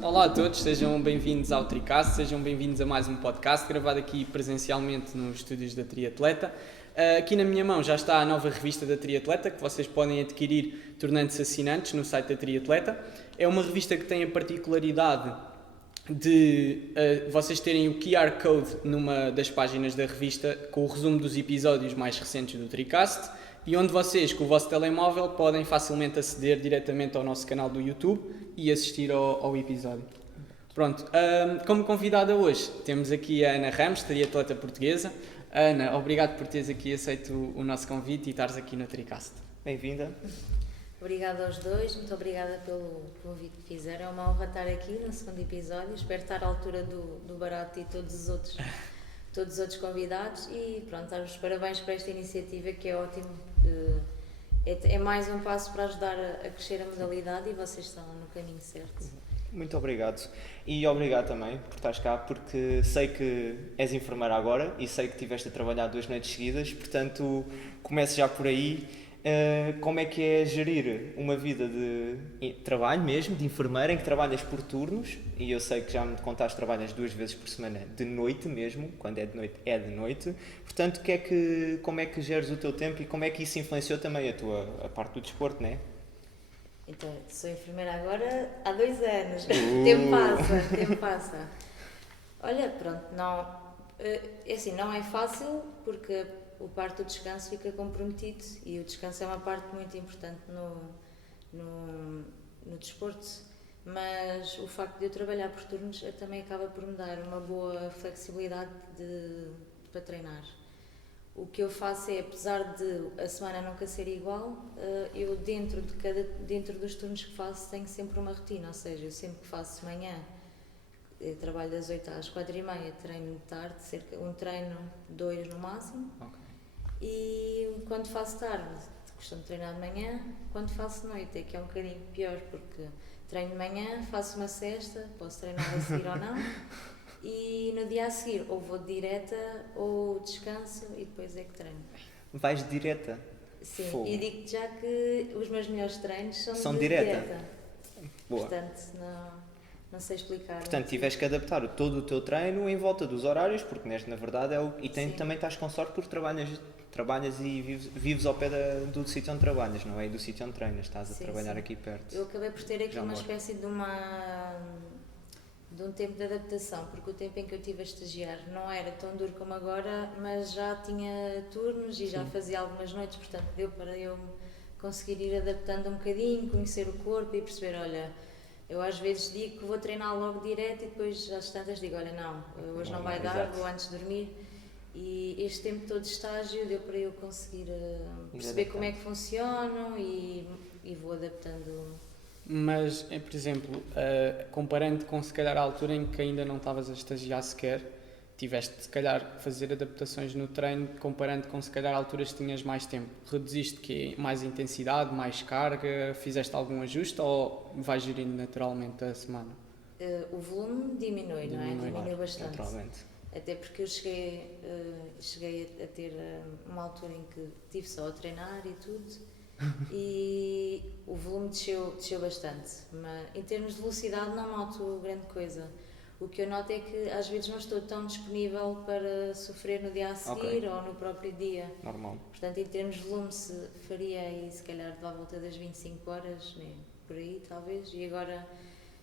Olá a todos, sejam bem-vindos ao Tricast, sejam bem-vindos a mais um podcast gravado aqui presencialmente nos estúdios da Triatleta. Aqui na minha mão já está a nova revista da Triatleta, que vocês podem adquirir tornando-se assinantes no site da Triatleta. É uma revista que tem a particularidade de vocês terem o QR Code numa das páginas da revista com o resumo dos episódios mais recentes do Tricast e onde vocês, com o vosso telemóvel, podem facilmente aceder diretamente ao nosso canal do YouTube e assistir ao episódio. Pronto, como convidada hoje temos aqui a Ana Ramos, triatleta portuguesa. Ana, obrigado por teres aqui aceito o nosso convite e estares aqui no Tricast. Bem-vinda. Obrigada aos dois, muito obrigada pelo convite que fizeram. É uma honra estar aqui no segundo episódio. Espero estar à altura do Barato e todos os outros convidados. E pronto, dar os parabéns por esta iniciativa, que é ótimo. É mais um passo para ajudar a crescer a modalidade e vocês estão no caminho certo. Muito obrigado. E obrigado também por estares cá, porque sei que és enfermeira agora e sei que estiveste a trabalhar 2 noites seguidas, portanto, comece já por aí. Como é que é gerir uma vida de trabalho mesmo, de enfermeira, em que trabalhas por turnos, e eu sei que já me contaste que trabalhas 2 vezes por semana de noite mesmo, quando é de noite, portanto, como é que geres o teu tempo e como é que isso influenciou também a parte do desporto, não é? Então, sou enfermeira agora há 2 anos, o tempo passa. Olha, pronto, não é fácil porque o parte do descanso fica comprometido e o descanso é uma parte muito importante no desporto, mas o facto de eu trabalhar por turnos também acaba por me dar uma boa flexibilidade para treinar. O que eu faço é, apesar de a semana nunca ser igual, eu dentro dos turnos que faço tenho sempre uma rotina, ou seja, eu sempre que faço de manhã, eu trabalho das 8 às 4h30, treino de tarde, um treino, 2 no máximo. Okay. E quando faço tarde, costumo treinar de manhã. Quando faço de noite é que é um bocadinho pior, porque treino de manhã, faço uma siesta, posso treinar a seguir ou não, e no dia a seguir ou vou direta ou descanso e depois é que treino. Vais direta? Sim, Fogo. E digo-te já que os meus melhores treinos são direta. Boa. Portanto, não sei explicar. Portanto, tiveste que adaptar todo o teu treino em volta dos horários, porque na verdade também estás com sorte porque trabalhas e vives ao pé do sítio onde trabalhas, não é? E do sítio onde treinas, estás a trabalhar aqui perto. Eu acabei por ter aqui uma espécie de um tempo de adaptação, porque o tempo em que eu estive a estagiar não era tão duro como agora, mas já tinha turnos e já fazia algumas noites, portanto deu para eu conseguir ir adaptando um bocadinho, conhecer o corpo e perceber, olha, eu às vezes digo que vou treinar logo direto e depois às tantas digo, olha não, hoje não vai dar, vou antes de dormir. E este tempo todo de estágio deu para eu conseguir perceber como é que funcionam e vou adaptando. Mas, por exemplo, comparando com se calhar a altura em que ainda não estavas a estagiar sequer, tiveste se calhar fazer adaptações no treino, comparando com se calhar alturas que tinhas mais tempo. Reduziste mais intensidade, mais carga, fizeste algum ajuste ou vais gerindo naturalmente a semana? O volume diminui, não é? Diminui bastante. Naturalmente. Até porque eu cheguei a ter uma altura em que estive só a treinar e tudo e o volume desceu bastante, mas em termos de velocidade não noto grande coisa. O que eu noto é que às vezes não estou tão disponível para sofrer no dia a seguir ou no próprio dia. Normal. Portanto, em termos de volume faria aí se calhar à volta das 25 horas, né? Por aí talvez, e agora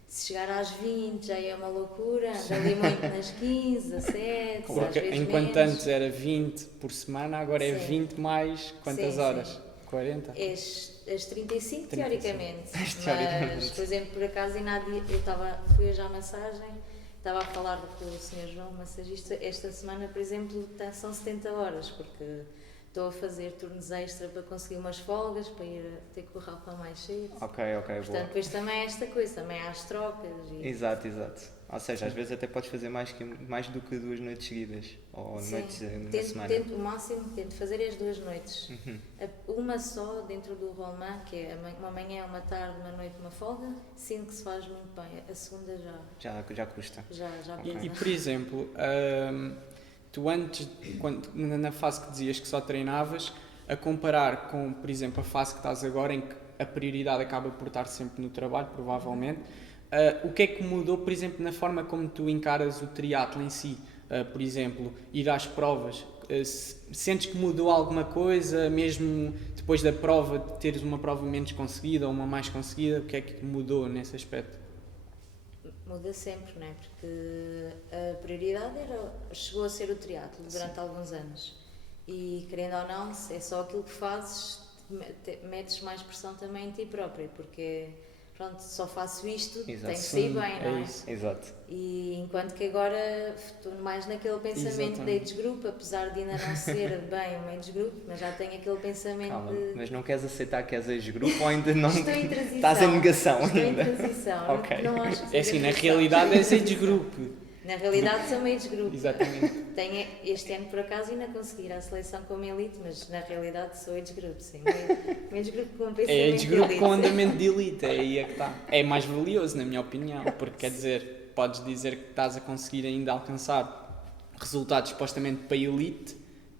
se chegar às 20 já é uma loucura, ando ali muito nas 15, 17, às vezes enquanto menos. Antes era 20 por semana, agora é 20 mais quantas horas? Sim. 40? As 35 teoricamente, mas por exemplo, por acaso eu fui já à massagem, estava a falar com o Sr. João, massagista, esta semana por exemplo são 70 horas, porque estou a fazer turnos extra para conseguir umas folgas, para ir ter que correr para mais cedo. Ok, Portanto, boa. depois também é esta coisa, também há as trocas. Exato. Ou seja, às vezes até podes fazer mais do que 2 noites seguidas, ou Sim, noites na semana. tento o máximo, tento fazer as 2 noites. Uhum. Uma só dentro do rolemã, que é uma manhã, uma tarde, uma noite, uma folga, sinto que se faz muito bem. A segunda Já custa. já E, por exemplo, tu antes, na fase que dizias que só treinavas, a comparar com, por exemplo, a fase que estás agora, em que a prioridade acaba por estar sempre no trabalho, provavelmente, o que é que mudou, por exemplo, na forma como tu encaras o triatlo em si? Por exemplo, ir às provas, sentes que mudou alguma coisa, mesmo depois da prova, de teres uma prova menos conseguida ou uma mais conseguida, o que é que mudou nesse aspecto? muda sempre, não é? Porque a prioridade chegou a ser o triatlo durante alguns anos. E, querendo ou não, é só aquilo que fazes, metes mais pressão também em ti própria, porque, pronto, só faço isto, tem que sair bem, não é? Isso. Exato. E enquanto que agora estou mais naquele pensamento de age group, apesar de ainda não ser bem um age group, mas já tenho aquele pensamento. Calma, de... mas não queres aceitar que és age group ou ainda não Estou em transição. estás em negação Estou ainda? em transição. Ok. Não acho que É assim, seja na transição. realidade é age group. Na realidade sou age group. Exatamente. Este ano, por acaso, ainda consegui ir à seleção como elite, mas na realidade sou age group, sim. Um age group com pensamento É age group elite. com andamento de elite, é aí é que está. É mais valioso, na minha opinião, porque quer dizer, podes dizer que estás a conseguir ainda alcançar resultados supostamente para elite,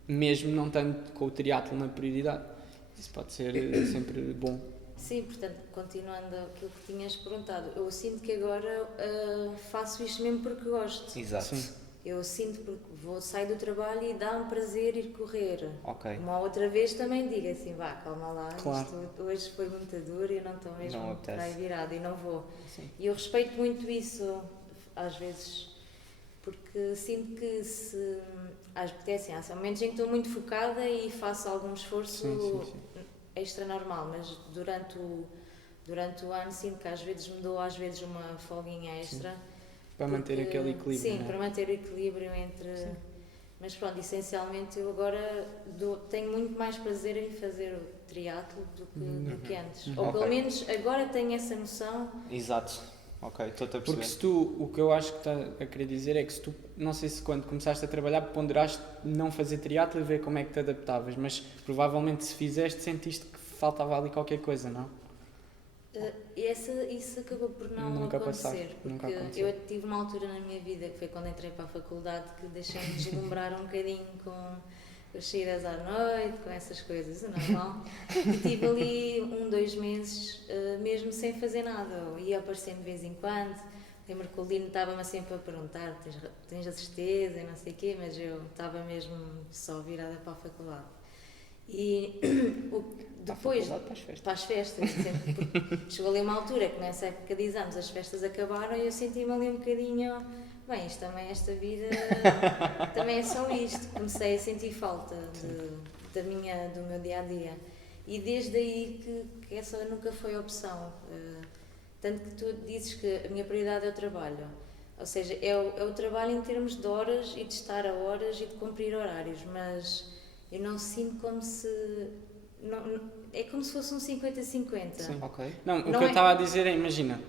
mesmo não estando com o triatlo na prioridade. Isso pode ser sempre bom. Sim, portanto, continuando aquilo que tinhas perguntado, eu sinto que agora faço isto mesmo porque gosto. Exato. Sim. Eu sinto porque sair do trabalho e dá-me prazer ir correr. Ok. Uma outra vez também digo assim, vá, calma lá, Claro. isto hoje foi muito duro e eu não estou mesmo Não para apetece. aí virada e não vou. Sim. E eu respeito muito isso, às vezes, porque sinto que se... Porque é assim, há momentos em que estou muito focada e faço algum esforço Sim. extra normal, mas durante o ano sinto que às vezes me dou uma folguinha extra. Para manter aquele equilíbrio. Sim, não é? para manter o equilíbrio entre... Sim. Mas pronto, essencialmente eu agora tenho muito mais prazer em fazer o triatlo do que antes. Ou pelo Ok. menos agora tenho essa noção. Exato. Ok, estou-te a perceber. Porque se tu, o que eu acho que está a querer dizer é que se tu, não sei se quando começaste a trabalhar, ponderaste não fazer triatlo e ver como é que te adaptavas, mas provavelmente se fizeste, sentiste que faltava ali qualquer coisa, não? Isso acabou por não Nunca acontecer. passaste, nunca Porque aconteceu. eu tive uma altura na minha vida, que foi quando entrei para a faculdade, que deixei-me deslumbrar um bocadinho com as saídas à noite, com essas coisas, o normal. E tive ali 2 meses mesmo sem fazer nada. Eu ia aparecendo de vez em quando. Lembro que o Lino estava-me sempre a perguntar: tens a certeza? E não sei o quê, mas eu estava mesmo só virada para a faculdade. E depois, Para as festas. para as festas, sempre, porque chegou ali uma altura que nessa época de exames as festas acabaram e eu senti-me ali um bocadinho, bem, isto também, esta vida também é só isto. Comecei a sentir falta do meu dia-a-dia. E desde aí que essa nunca foi opção. Tanto que tu dizes que a minha prioridade é o trabalho. Ou seja, é o trabalho em termos de horas e de estar a horas e de cumprir horários, mas eu não sinto como se... é como se fosse um 50-50. Sim. Ok. Não, o que Não eu é- estava a dizer é, imagina,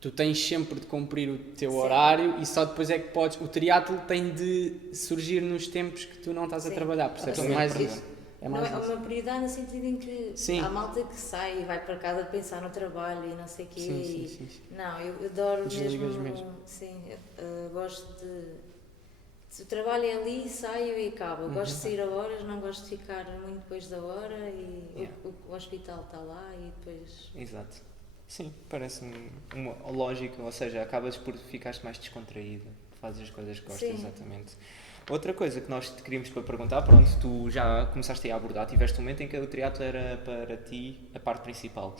tu tens sempre de cumprir o teu Sim. horário e só depois é que podes, o triatlo tem de surgir nos tempos que tu não estás a Sim. trabalhar, percebes? É Sim. mais Sim. isso. É Não mais é isso. uma prioridade no sentido em que Sim. há malta que sai e vai para casa pensar no trabalho e não sei o quê. Sim. Não, eu adoro Desligas mesmo. mesmo. Sim, gosto de. Se o trabalho é ali, saio e acabo. Eu gosto de sair a horas, não gosto de ficar muito depois da hora e Yeah. o hospital está lá e depois. Exato. Sim, parece-me uma lógica, ou seja, acabas por ficares mais descontraída, fazes as coisas que gostas, Sim. exatamente. Outra coisa que nós te queríamos para perguntar, pronto, tu já começaste aí a abordar, tiveste um momento em que o triatlo era para ti a parte principal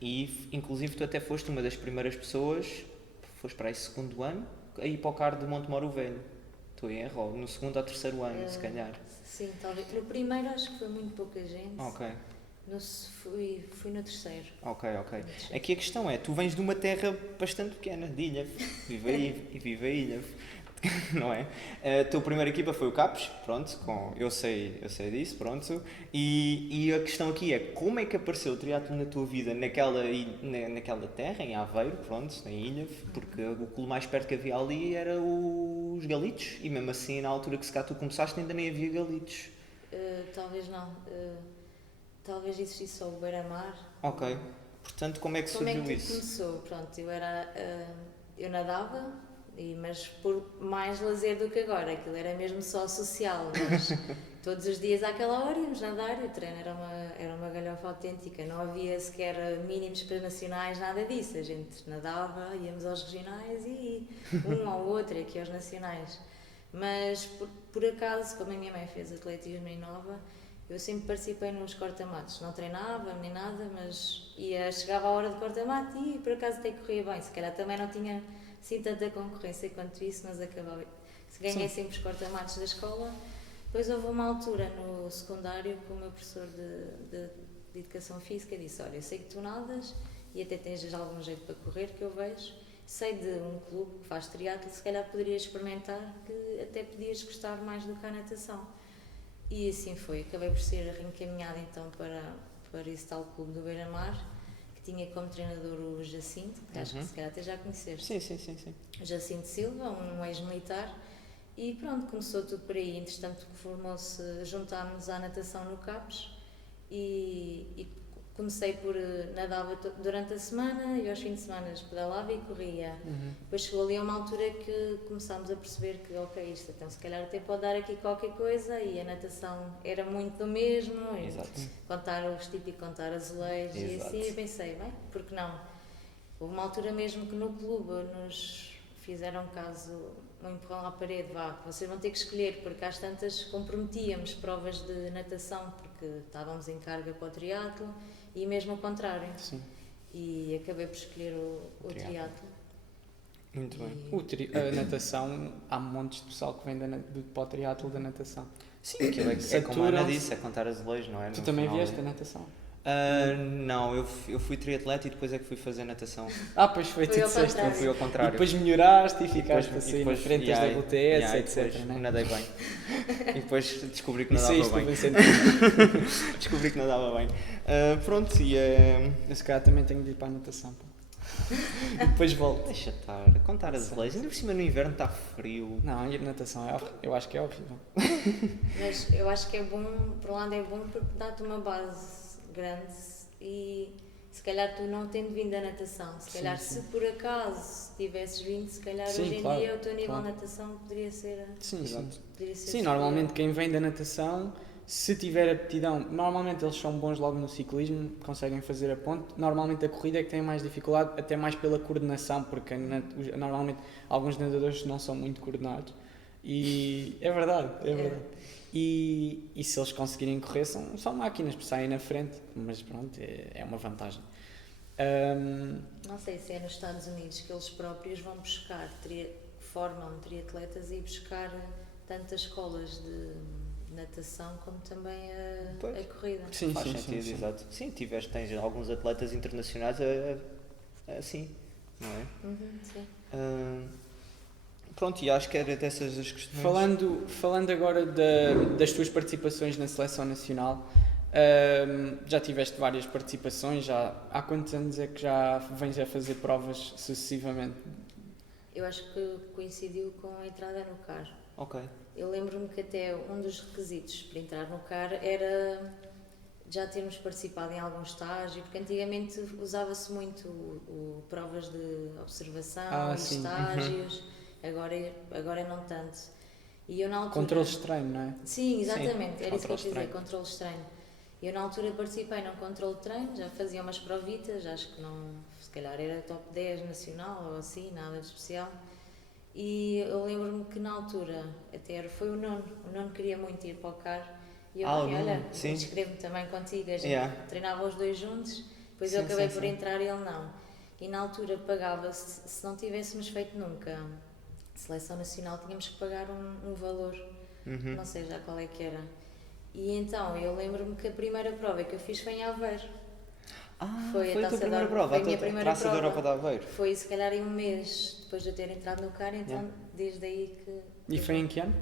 e inclusive tu até foste uma das primeiras pessoas, foste para esse segundo ano, a ir para o CAR de Montemoro Velho. Estou em erro, no segundo ou terceiro ano, se calhar. Sim, talvez. No primeiro acho que foi muito pouca gente. Ok. Fui no terceiro. Ok. Aqui a questão é, tu vens de uma terra bastante pequena, de Ilha, vive a Ilha. não é? A tua primeira equipa foi o CAPES, pronto, eu sei disso, pronto. E a questão aqui é, como é que apareceu o triatlo na tua vida naquela terra, em Aveiro, pronto, na ilha, porque o clube mais perto que havia ali era os Galitos, e mesmo assim, na altura que se cá tu começaste, ainda nem havia Galitos. Talvez não. Talvez existisse só o Beira-Mar. Ok. Portanto, como é que Como é surgiu que isso? começou? Pronto, eu nadava, mas por mais lazer do que agora, aquilo era mesmo só social, mas todos os dias àquela hora íamos nadar e o treino era uma galhofa autêntica, não havia sequer mínimos para nacionais, nada disso, a gente nadava, íamos aos regionais e um ao outro, aqui aos nacionais. Mas por acaso, como a minha mãe fez atletismo em Nova, eu sempre participei nos corta-matos, não treinava nem nada, mas chegava a hora de corta-mato e por acaso até corria bem, se calhar também não tinha assim tanta concorrência quanto isso, mas acabava, se ganhei sempre os corta-matos da escola. Depois houve uma altura no secundário que o meu professor de educação física disse, olha, eu sei que tu nadas e até tens algum jeito para correr que eu vejo, sei de um clube que faz triatlo, se calhar poderias experimentar, que até podias gostar mais do que a natação. E assim foi, acabei por ser reencaminhada então para esse tal clube do Beira-Mar, que tinha como treinador o Jacinto, que acho que se calhar até já conheceste. Sim. Jacinto Silva, um ex-militar, e pronto, começou tudo por aí. Entretanto, juntámos-nos à natação no CAPES e comecei por nadava durante a semana e aos fins de semana pedalava e corria. Depois chegou ali a uma altura que começámos a perceber que, ok, isto então se calhar até pode dar aqui qualquer coisa, e a natação era muito do mesmo, contar os típicos, contar azulejos e assim, eu pensei, bem, porque não? Houve uma altura mesmo que no clube nos fizeram caso, um empurrão à parede, vocês vão ter que escolher, porque às tantas comprometíamos provas de natação, porque estávamos em carga para o triatlo, e mesmo ao contrário. Sim. E acabei por escolher o triatlo. Muito bem. A natação, há montes de pessoal que vem para o triatlo da natação. Sim, aquilo é como a Ana disse, é contar azulejos, não é? Tu também vieste a natação? Não, eu fui triatleta e depois é que fui fazer natação. Pois foi, tu disseste. Eu fui ao E contrário. depois melhoraste e ficaste assim na frente da WTS, etc. Depois né? nadei bem. E depois descobri que Isso nadava é bem. isto, Descobri que nadava bem. Pronto, e... Eu se calhar também tenho de ir para a natação. Pá. E depois volto. Deixa estar, contar as leis. Ainda por cima no inverno está frio. Não, ir natação eu acho que é horrível. Mas eu acho que é bom, por um lado é bom porque dá-te uma base grande e se calhar tu não tendo vindo da natação, se calhar se por acaso tivesses vindo, se calhar hoje em dia o teu nível de natação poderia ser... Sim, normalmente quem vem da natação, se tiver aptidão, normalmente eles são bons logo no ciclismo, conseguem fazer a ponte. Normalmente a corrida é que tem mais dificuldade, até mais pela coordenação, porque normalmente alguns nadadores não são muito coordenados. E é verdade. E se eles conseguirem correr, são máquinas, saem na frente, mas pronto, é uma vantagem. Não sei se é nos Estados Unidos que eles próprios vão buscar, formam triatletas e buscar tantas escolas de natação como também a corrida. Sim, faz sentido, exato. Sim, tens alguns atletas internacionais assim, não é? Sim. Pronto, e acho que era dessas as questões. Falando agora das tuas participações na seleção nacional, já tiveste várias participações, há quantos anos é que já vens a fazer provas sucessivamente? Eu acho que coincidiu com a entrada no CAR. Ok. Eu lembro-me que até um dos requisitos para entrar no CAR era já termos participado em algum estágio, porque antigamente usava-se muito provas de observação, estágios, agora não tanto. E eu na altura... Controle estranho, não é? Sim, exatamente, era isso que eu queria dizer, controle estranho. Eu na altura participei num controle de treino, já fazia umas provitas, acho que não, se calhar era top 10 nacional ou assim, nada de especial. E eu lembro-me que na altura, até foi o Nuno queria muito ir para o CAR, e eu olha, inscrevo-me também contigo, a gente treinava os dois juntos, depois eu acabei por entrar e ele não. E na altura pagava-se, se não tivéssemos feito nunca seleção nacional, tínhamos que pagar um valor, não sei já qual é que era. E então eu lembro-me que a primeira prova que eu fiz foi em Aveiro. Foi a tua Taça primeira da- prova, foi a a minha tua primeira Taça da prova. Europa de Aveiro. Foi se calhar em um mês depois de eu ter entrado no CAR, então Yeah. desde aí que. E foi em que ano?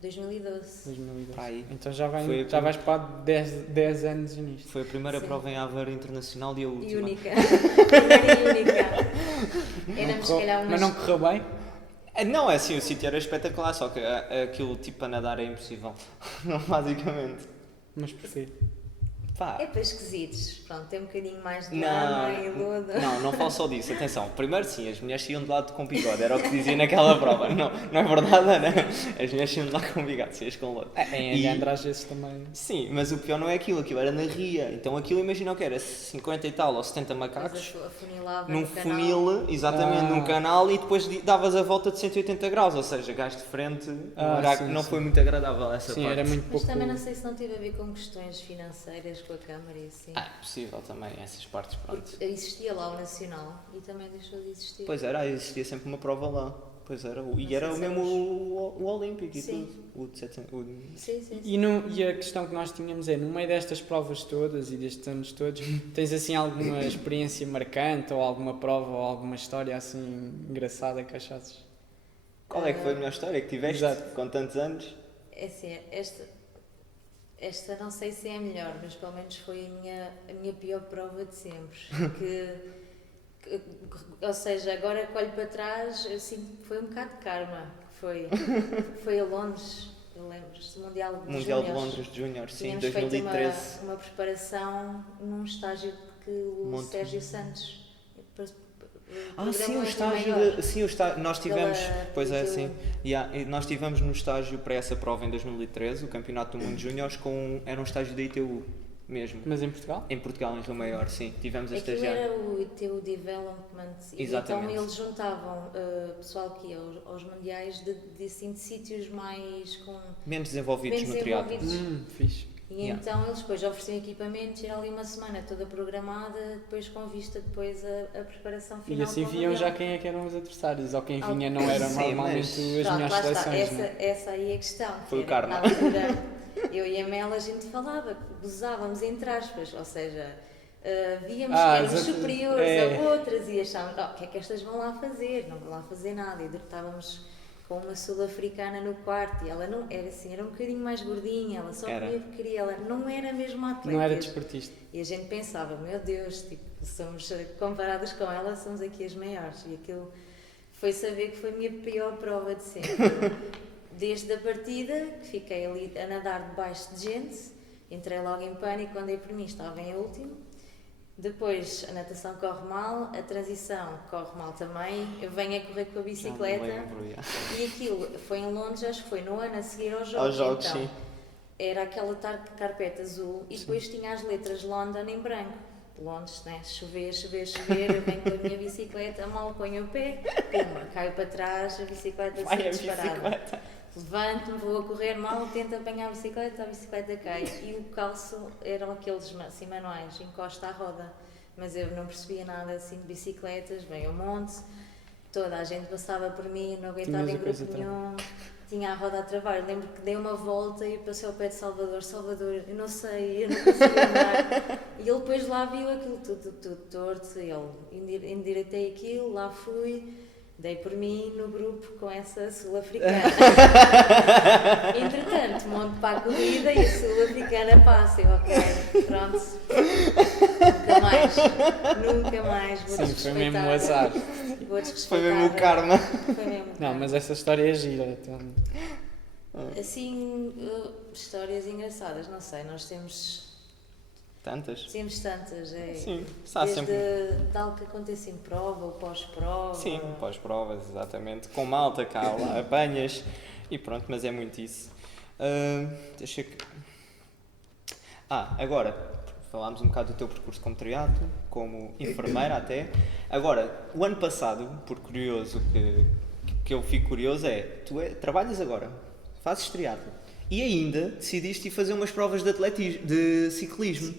2012. 2012. Para aí. Então já, Foi a já vais para 10 anos nisto. Foi a primeira Sim. prova em Aveiro Internacional e a E última. única. Primeira e única. Éramos se Correu- calhar mas umas. não correu bem? Não, é assim, o sítio era espetacular, só que aquilo tipo a nadar é impossível. Não, basicamente. Mas porquê? Pá. É para esquisitos. Pronto, tem um bocadinho mais de Não, lama e lodo. não falo só disso. Atenção, primeiro sim, as mulheres saíam de lado com bigode, era o que dizia naquela prova. Não é verdade, Ana? As mulheres saíam de lá com bigode, saías com lodo. Em E- Alhandra às vezes também. Sim, mas o pior não é aquilo era na ria. Então aquilo imagina o que era, 50 e tal ou 70 Depois macacos. afunilava Num no canal. funil, exatamente, Ah. num canal e depois davas a volta de 180 graus, ou seja, gajo de frente, Sim, não sim. foi muito agradável essa Sim, parte. era muito Mas pouco. também não sei se não teve a ver com questões financeiras com a Câmara e assim. É possível também, essas partes, pronto. Porque existia lá o Nacional e também deixou de existir. Pois era, existia sempre uma prova lá. Pois era, e sei era se mesmo eles- o Olímpico e Sim. tudo. O de 700 Sim, sim, sim. E a questão que nós tínhamos é, no meio destas provas todas e destes anos todos, tens assim alguma experiência marcante ou alguma prova ou alguma história assim engraçada que achasses? Qual é que foi a melhor história que tiveste Exato. com tantos anos? É assim, esta não sei se é a melhor, mas pelo menos foi a minha pior prova de sempre. Ou seja, agora que olho para trás, eu sinto que foi um bocado de karma. Foi a Londres, eu lembro-se, Mundial de Mundial de Júniores. Londres de Júnior, sim, Tínhamos feito 2013. uma preparação num estágio que o Monte- Sérgio Santos Sim, o programou em estágio, maior. sim, o estágio, nós tivemos, Pela- pois é, pelo- sim, e nós tivemos no estágio para essa prova em 2013, o Campeonato do Mundo de Júniores, era um estágio da ITU mesmo, Mas em Portugal? em Portugal, em Rio Maior, sim, tivemos a Aquilo estagiar. era o ITU Development e Exatamente. então eles juntavam pessoal que ia aos mundiais de sítios mais com Menos desenvolvidos menos no triatlo. envolvidos. Fixe. E Yeah. então eles depois ofereciam equipamentos, era ali uma semana toda programada, depois com vista depois a preparação final. E assim para o viam já Mundial. quem é que eram os adversários, ou quem Ah, vinha não eram sim, normalmente mas- as Pronto, melhores lá está. seleções. não é? Essa aí é a questão. que Foi o era, karma. na altura, eu e a Mel a gente falava, gozávamos entre aspas, ou seja, víamos que éramos exato. superiores É. a outras e achávamos, o que é que estas vão lá fazer? Não vão lá fazer nada. E estávamos com uma sul-africana no quarto e ela não era assim, era um bocadinho mais gordinha, ela só Era. comia porcaria, ela não era mesmo atleta. Não era desportista. E a gente pensava, meu Deus, tipo, somos comparadas com ela, somos aqui as maiores. E aquilo foi saber que foi a minha pior prova de sempre. Desde a partida, que fiquei ali a nadar debaixo de gente, entrei logo em pânico, andei por mim, estava em último. Depois a natação corre mal, a transição corre mal também, eu venho a correr com a Já me bicicleta. lembro, já. E aquilo foi em Londres, acho que foi no ano a seguir aos Jogos. Aos Jogos, então, sim. era aquela carpete azul e depois tinha as letras London em branco. Londres, né? Chover, eu venho com a minha bicicleta, mal ponho o pé, puma, caio para trás, a bicicleta Vai assim a disparada. bicicleta. Levanto-me, vou a correr mal, tento apanhar a bicicleta cai. E o calço eram aqueles assim, manuais, encosta à roda. Mas eu não percebia nada assim de bicicletas, veio ao monte, toda a gente passava por mim, não aguentava Tinhas em a coisa grupo nenhum, tinha a roda a travar. Eu lembro que dei uma volta e passei ao pé de Salvador, eu não sei, eu não conseguia andar. E ele depois lá viu aquilo tudo torto, ele endireitei aquilo, lá fui. Dei por mim no grupo com essa sul-africana. Entretanto, monto para a corrida e a sul-africana passa. Eu, ok, pronto. Nunca mais vou Sim, desrespeitar. foi mesmo um azar. Vou desrespeitar. Foi mesmo o karma. Foi mesmo o Não, karma. mas essa história é gira. Então... Assim, histórias engraçadas, não sei, nós temos Tantas? tantas. Sim, está Desde sempre. de algo que acontece em prova ou pós-prova. Sim, pós-provas, exatamente. Com malta, cá, lá, apanhas e pronto, mas é muito isso. Deixa que. Agora, falámos um bocado do teu percurso como triatlo, como enfermeira até. Agora, o ano passado, por curioso que eu fico curioso, tu trabalhas agora, fazes triatlo e ainda decidiste ir fazer umas provas de ciclismo.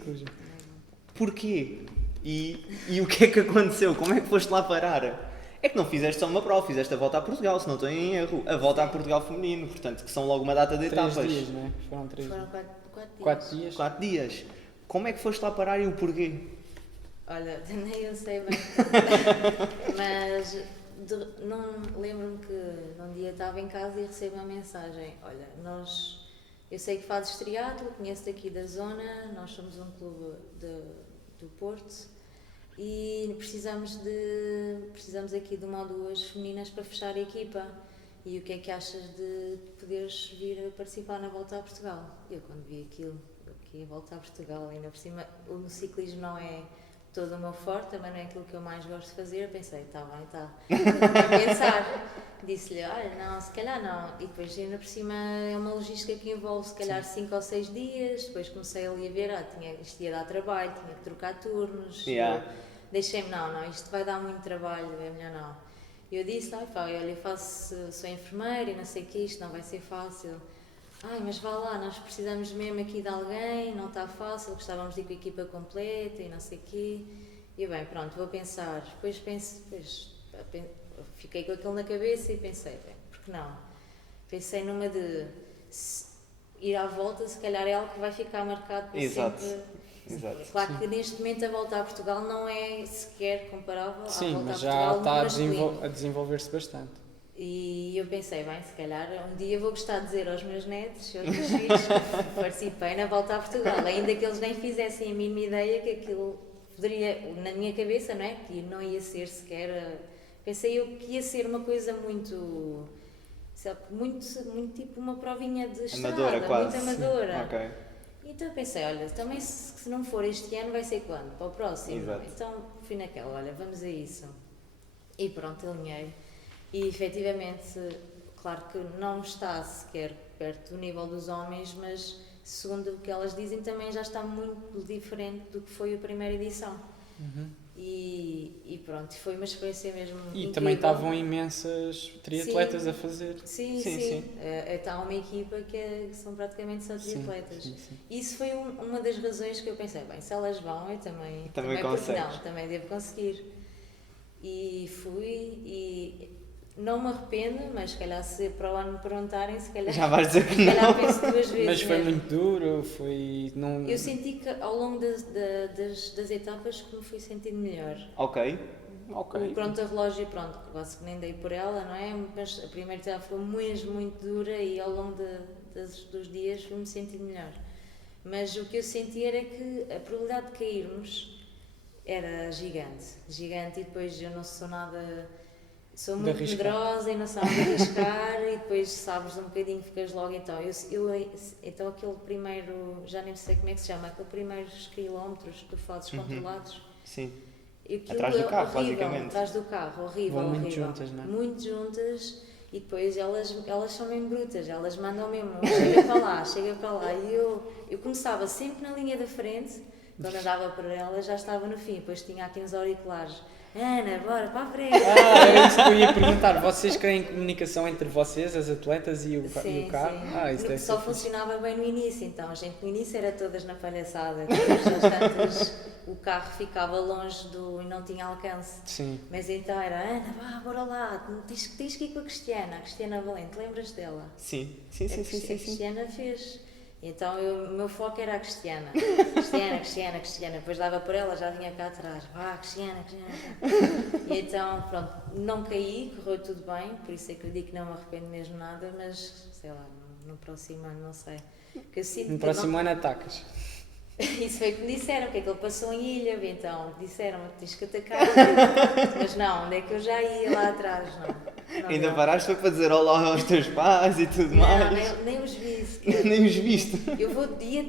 Porquê? E o que é que aconteceu? Como é que foste lá parar? É que não fizeste só uma prova, fizeste a volta a Portugal, se não estou em erro. A volta a Portugal feminino, portanto, que são logo uma data de 3 etapas. dias, não é? Foram 3 Foram dias. 4 dias. 4 dias. 4 dias. Como é que foste lá parar e o porquê? Olha, nem eu sei bem. Mas não lembro-me que num dia estava em casa e recebo uma mensagem. Olha, eu sei que fazes triatlo, conheço-te aqui da zona, nós somos um clube do Porto e precisamos aqui de uma ou duas femininas para fechar a equipa. E o que é que achas de poderes vir a participar na Volta a Portugal? Eu quando vi aquilo, aqui a Volta a Portugal, ainda por cima, o ciclismo não é todo o meu forte, também não é aquilo que eu mais gosto de fazer, pensei, está bem, está. A pensar, disse-lhe, olha, não, se calhar não. E depois ainda por cima é uma logística que envolve se calhar 5 ou 6 dias, depois comecei ali a ver, isto ia dar trabalho, tinha que trocar turnos. Yeah. Deixei-me, não, isto vai dar muito trabalho, é melhor não. E eu disse, olha, eu sou enfermeira e não sei o que, isto não vai ser fácil. Ai, mas vá lá, nós precisamos mesmo aqui de alguém, não está fácil, gostávamos de ir com a equipa completa e não sei o quê. E eu, bem, pronto, vou pensar. Depois fiquei com aquilo na cabeça e pensei, bem, por que não? Pensei numa de ir à volta, se calhar é algo que vai ficar marcado para sempre. Exato. Claro que neste momento a volta a Portugal não é sequer comparável à volta a Portugal. Sim, mas já está masculino. a desenvolver-se bastante. E eu pensei, bem, se calhar um dia vou gostar de dizer aos meus netos, aos meus filhos, que participei na Volta a Portugal, ainda que eles nem fizessem a mínima ideia que aquilo poderia, na minha cabeça, não é? Que não ia ser sequer. Pensei eu que ia ser uma coisa muito tipo uma provinha de estrada, Amadora, quase. muito amadora. Okay. Então eu pensei, olha, também se não for este ano vai ser quando? Para o próximo? Exato. Então fui naquela, olha, vamos a isso. E pronto, alinhei. E efetivamente, claro que não está sequer perto do nível dos homens, mas segundo o que elas dizem também já está muito diferente do que foi a primeira edição. Uhum. E pronto, foi uma experiência mesmo E incrível. também estavam imensas triatletas a fazer. Sim. Está uma equipa que são praticamente só triatletas. Sim. Isso foi uma das razões que eu pensei, bem, se elas vão, eu também consegues. não, também devo conseguir. E fui e não me arrependo, mas se calhar se para o ano me perguntarem, se calhar, já vais dizer que se calhar não. penso 2 vezes. Mas foi mesmo. muito duro, foi... Não... Eu senti que ao longo das etapas que me fui sentindo melhor. Ok. O pronto-relógio, quase que nem dei por ela, não é? Mas a primeira etapa foi mesmo muito dura e ao longo dos dias fui-me sentindo melhor. Mas o que eu senti era que a probabilidade de cairmos era gigante e depois eu não sou nada... Sou muito medrosa e não sabes arriscar e depois sabes um bocadinho, ficas logo então aquele primeiro, já nem sei como é que se chama, aquele primeiros quilómetros que tu fazes controlados. Sim. Atrás do carro, horrível, basicamente. Atrás do carro, horrível. Muito juntas, não é? Muito juntas e depois elas são mesmo brutas, elas mandam mesmo, chega para lá. E eu começava sempre na linha da frente, quando andava para elas já estava no fim, depois tinha aqui uns auriculares. Ana, bora para a frente! Era isso que eu ia perguntar. Vocês querem comunicação entre vocês, as atletas e o carro? Sim. Isso só funcionava bem no início, então a gente no início era todas na palhaçada, depois tantas o carro ficava longe e não tinha alcance. Sim. Mas então era, Ana, bora lá, tens que ir com a Cristiana Valente, lembras dela? Sim. A Cristiana fez. Então o meu foco era a Cristiana, depois dava por ela, já vinha cá atrás, Cristiana. E então, pronto, não caí, correu tudo bem, por isso é que eu digo que não me arrependo mesmo nada, mas sei lá, no próximo ano não sei. No próximo ano atacas. Isso foi o que me disseram, que aquele passou em Ilha, então disseram que tens que atacar, mas não, onde é que eu já ia lá atrás, não. Ainda paraste para dizer olá aos teus pais e tudo mais? Não, nem os vi sequer. Nem os viste. Eu vou de dia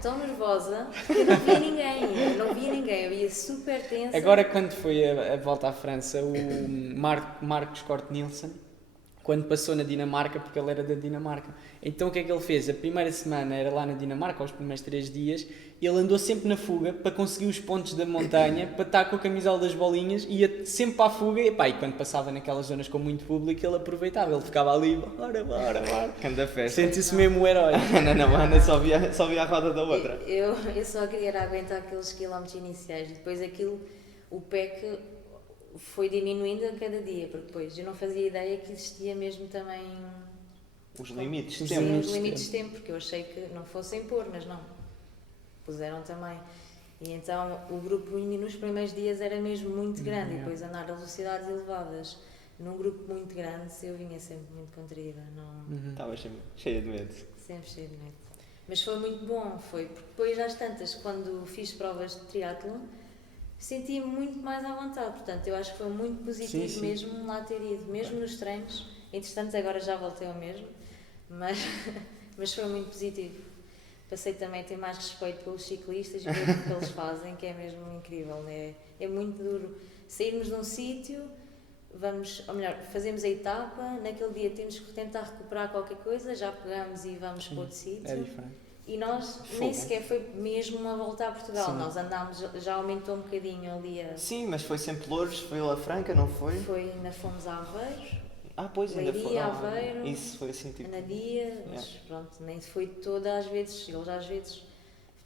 tão nervosa que eu não via ninguém, eu ia super tensa. Agora quando foi a volta à França, o Marcos Corte Nielsen, quando passou na Dinamarca, porque ele era da Dinamarca, então o que é que ele fez? A primeira semana era lá na Dinamarca, os primeiros 3 dias, ele andou sempre na fuga para conseguir os pontos da montanha, para estar com a camisola das bolinhas, ia sempre para a fuga e quando passava naquelas zonas com muito público ele aproveitava, ele ficava ali, bora. Canta festa. Sente-se mesmo o herói. Ana só via a roda da outra. Eu só queria aguentar aqueles quilómetros iniciais e depois o PEC foi diminuindo a cada dia, porque depois eu não fazia ideia que existia mesmo também os limites de tempo. tempo. Os limites de tempo, porque eu achei que não fossem pôr, mas não. Puseram também. E então o grupo nos primeiros dias era mesmo muito grande, e depois andar a velocidades elevadas num grupo muito grande, eu vinha sempre muito contraída, não... Estava cheia de medo. Sempre cheia de medo. Mas foi muito bom, foi, porque depois às tantas, quando fiz provas de triatlo, senti-me muito mais à vontade, portanto eu acho que foi muito positivo Sim. mesmo lá ter ido, mesmo nos treinos. Entretanto agora já voltei ao mesmo, mas foi muito positivo. Passei também a ter mais respeito pelos ciclistas e pelo que eles fazem, que é mesmo incrível, né? É muito duro sairmos de um sítio, fazemos a etapa, naquele dia temos que tentar recuperar qualquer coisa, já pegamos e vamos para outro sítio. É diferente. E nós nem sequer foi mesmo uma volta a Portugal, Sim. nós andámos, já aumentou um bocadinho ali Sim, mas foi sempre Loures, foi Vila Franca, não foi? ainda fomos a Aveiro, Pois, ainda foi. Leiria, Aveiro, Isso foi assim, tipo... Anadia, mas pronto, nem foi toda às vezes, eles às vezes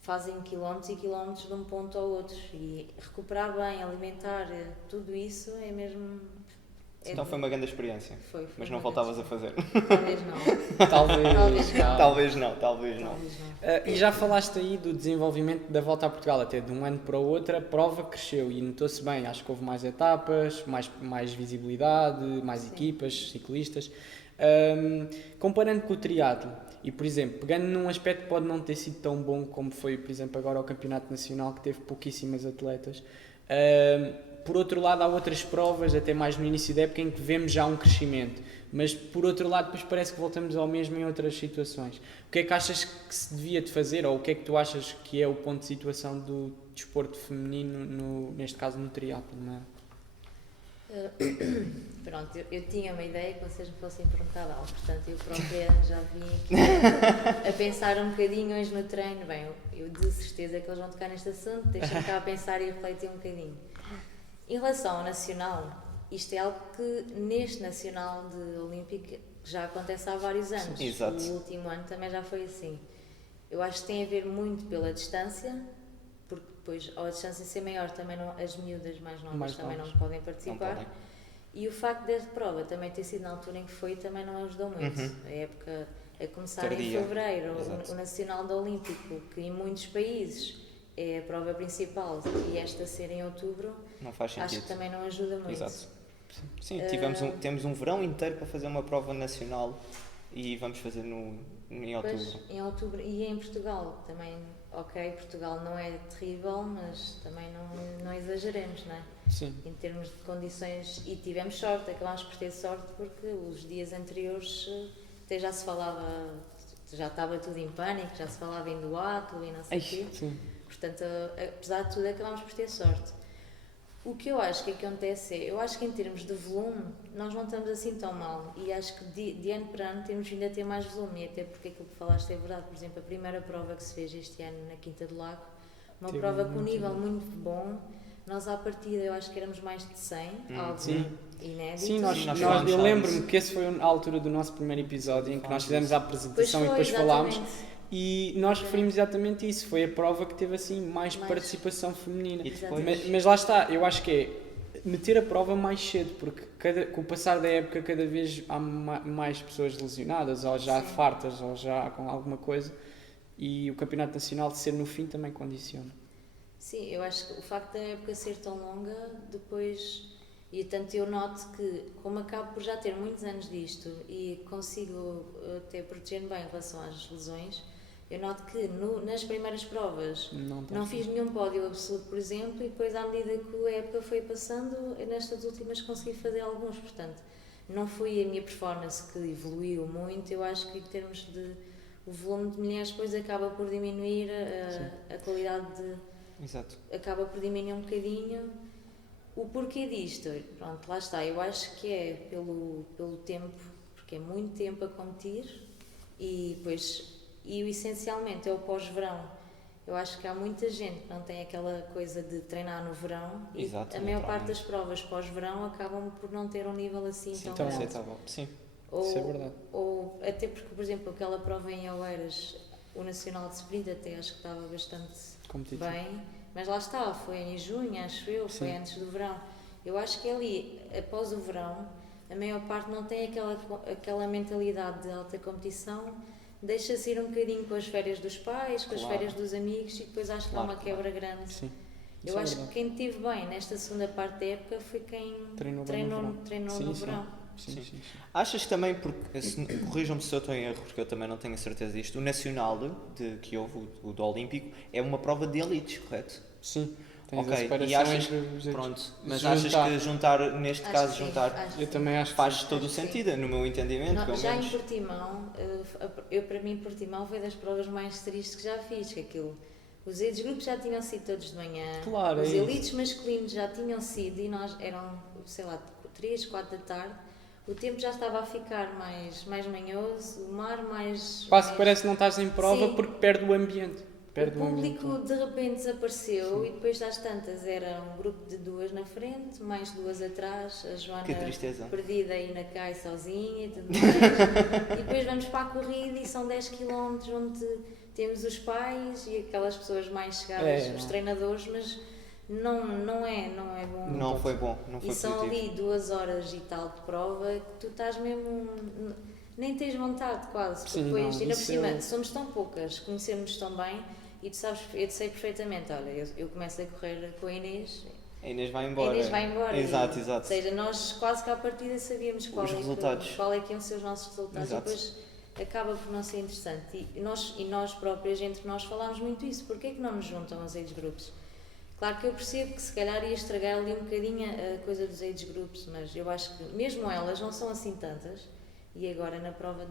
fazem quilómetros e quilómetros de um ponto ao outro, e recuperar bem, alimentar, tudo isso é mesmo... Então foi uma grande experiência. Foi Mas não uma voltavas a grande fazer. Talvez não. Talvez não. Talvez não. E já falaste aí do desenvolvimento da volta a Portugal, até de um ano para o outro a prova cresceu e notou-se bem, acho que houve mais etapas, mais visibilidade, mais equipas, ciclistas. Comparando com o triatlo, e por exemplo, pegando num aspecto que pode não ter sido tão bom como foi, por exemplo, agora o Campeonato Nacional, que teve pouquíssimas atletas, por outro lado há outras provas, até mais no início da época, em que vemos já um crescimento, mas por outro lado depois parece que voltamos ao mesmo em outras situações. O que é que achas que se devia de fazer, ou o que é que tu achas que é o ponto de situação do desporto feminino, neste caso no triatlo, não é? Pronto, eu tinha uma ideia que vocês me fossem perguntar algo, portanto eu própria já vim aqui a pensar um bocadinho hoje no treino. Bem, eu de certeza que eles vão tocar neste assunto, deixem-me cá a pensar e refletir um bocadinho. Em relação ao Nacional, isto é algo que neste Nacional de Olímpico já acontece há vários anos. Exato. O último ano também já foi assim. Eu acho que tem a ver muito pela distância, porque depois, ao a distância ser maior, também não, as miúdas mais novas também não podem participar. Não podem. E o facto desta prova também ter sido na altura em que foi também não ajudou muito. A época a começar Tardia. em fevereiro, Exato. o Nacional do Olímpico, que em muitos países é a prova principal, e esta ser em outubro, Não faz sentido. acho que também não ajuda muito. Exato. Sim, temos um verão inteiro para fazer uma prova nacional e vamos fazer em outubro. Pois, em outubro e em Portugal também, ok, Portugal não é terrível, mas também não exageremos, não é? Sim. Em termos de condições, e tivemos sorte, acabámos por ter sorte porque os dias anteriores até já se falava, já estava tudo em pânico, já se falava em duatlo e não sei o quê. Sim. Portanto, apesar de tudo, acabámos por ter sorte. O que eu acho que acontece é, eu acho que em termos de volume, nós não estamos assim tão mal. E acho que de ano para ano temos vindo a ter mais volume. E até porque aquilo que falaste é verdade. Por exemplo, a primeira prova que se fez este ano na Quinta do Lago, uma Teve prova com um muito nível bom. muito bom. Nós, à partida, eu acho que éramos mais de 100, algo Sim. inédito. Sim, nós falámos eu já lembro-me disso. que esse foi a altura do nosso primeiro episódio em que nós fizemos a Pois apresentação foi, e depois falámos. exatamente. E nós referimos exatamente isso, foi a prova que teve assim mais Mais. participação feminina. E depois? Mas lá está, eu acho que é meter a prova mais cedo, porque com o passar da época cada vez há mais pessoas lesionadas, ou já Sim. fartas, ou já com alguma coisa, e o Campeonato Nacional de ser no fim também condiciona. Sim, eu acho que o facto da época ser tão longa, depois, e tanto eu noto que, como acabo por já ter muitos anos disto e consigo até proteger-me bem em relação às lesões, eu noto que nas primeiras provas não fiz nenhum pódio absoluto, por exemplo, e depois, à medida que a época foi passando, nestas últimas consegui fazer alguns, portanto, não foi a minha performance que evoluiu muito, eu acho que em termos de o volume de mulheres depois acaba por diminuir a qualidade de... Exato. acaba por diminuir um bocadinho. O porquê disto? Pronto, lá está, eu acho que é pelo tempo, porque é muito tempo a competir e essencialmente é o pós-verão. Eu acho que há muita gente que não tem aquela coisa de treinar no verão. Exato, e a maior parte naturalmente. das provas pós-verão acabam por não ter um nível assim tão Então alto. aceitável. Sim. Isso é verdade. Ou até porque, por exemplo, aquela prova em Oeiras, o Nacional de Sprint, até acho que estava bastante Competitivo. bem, mas lá está, foi em junho, acho eu, foi Sim. antes do verão. Eu acho que ali, após o verão, a maior parte não tem aquela mentalidade de alta competição deixa-se ir um bocadinho com as férias dos pais, com as Claro. férias dos amigos e depois acho que Claro, dá uma quebra grande. Sim. Eu Isso é acho que verdade. quem teve bem nesta segunda parte da época foi quem Treinou bem no verão. treinou Sim, no sim. verão. Sim, sim, sim. Achas também, porque, corrijam-me se eu estou em erro, porque eu também não tenho a certeza disto, o Nacional que houve, o do Olímpico, é uma prova de elites, correto? Sim. Tens Ok, a separação e achas, entre os pronto, mas juntar. achas que juntar, neste Acho caso, que sim, juntar acho que Eu sim. também acho que faz sim. todo o Acho que sim. sentido, no meu entendimento, Não, pelo já menos. em Portimão, para mim Portimão foi das provas mais tristes que já fiz, que aquilo, os age grupos já tinham sido todos de manhã, Claro, os é isso. elites masculinos já tinham sido e nós eram, sei lá, 3, 4 da tarde, o tempo já estava a ficar mais manhoso, o mar mais... Quase que mais- parece que não estás em prova Sim. porque perde o ambiente. O Perde o ambiente. público de repente desapareceu e depois das tantas era um grupo de 2 na frente, mais 2 atrás, a Joana Que tristeza. perdida aí na CAI sozinha e tudo mais. E depois vamos para a corrida e são 10 km onde temos os pais e aquelas pessoas mais chegadas, É, os não. treinadores, mas não é bom. Não foi bom, não foi E são positivo. ali 2 horas e tal de prova que tu estás mesmo. Nem tens vontade quase. Porque Sim, depois, não, ainda por isso cima, é- somos tão poucas, conhecemos tão bem e tu sabes, eu sei perfeitamente. Olha, eu começo a correr com a Inês. A Inês vai A embora. Inês vai embora. Exato, e, exato. Ou seja, nós quase que à partida sabíamos qual Os é resultados. qual é que iam ser os nossos resultados Exato. e depois acaba por não ser interessante. E nós próprios, entre nós, falámos muito isso. Porquê que não nos juntam aos age groups? Claro que eu percebo que se calhar ia estragar ali um bocadinho a coisa dos age groups, mas eu acho que mesmo elas não são assim tantas. E agora na prova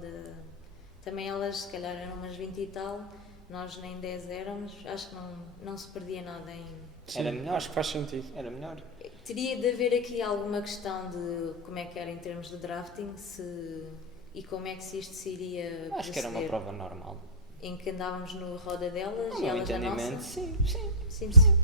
também elas se calhar eram umas 20 e tal, nós nem 10 éramos, acho que não se perdia nada em... Sim, Era melhor. acho que faz sentido. Era melhor. Teria de haver aqui alguma questão de como é que era em termos de drafting e como é que isto se iria Acho que era uma proceder. prova normal. Em que andávamos no roda delas No e meu elas na entendimento, nossa. sim, sim. Sim.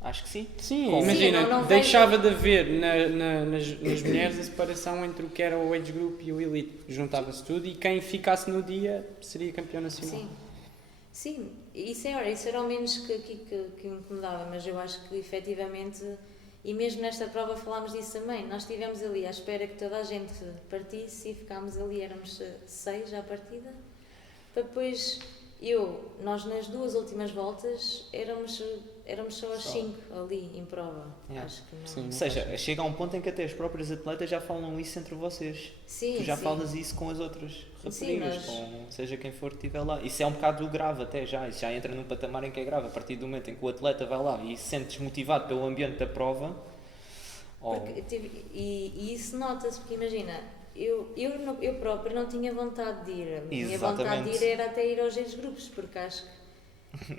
Acho que sim. Sim, Com- imagina, Sim, não deixava de haver nas mulheres a separação entre o que era o age group e o elite. Juntava-se tudo e quem ficasse no dia seria campeão nacional. Sim, isso era o menos que me incomodava, mas eu acho que efetivamente, e mesmo nesta prova falámos disso também, nós estivemos ali à espera que toda a gente partisse e ficámos ali, éramos 6 à partida, para depois nós nas 2 últimas voltas éramos só as 5 ali em prova. Yeah. Acho que não. Sim. Ou seja, chega a um ponto em que até os próprios atletas já falam isso entre vocês. Sim, Tu já sim. falas isso com as outras raparigas, nós- com seja quem for que estiver lá. Isso é um bocado grave até já. Isso já entra num patamar em que é grave. A partir do momento em que o atleta vai lá e se sente desmotivado pelo ambiente da prova. E isso nota-se, porque imagina, eu própria não tinha vontade de ir. A minha vontade de Exatamente. ir era até ir aos grupos, porque acho que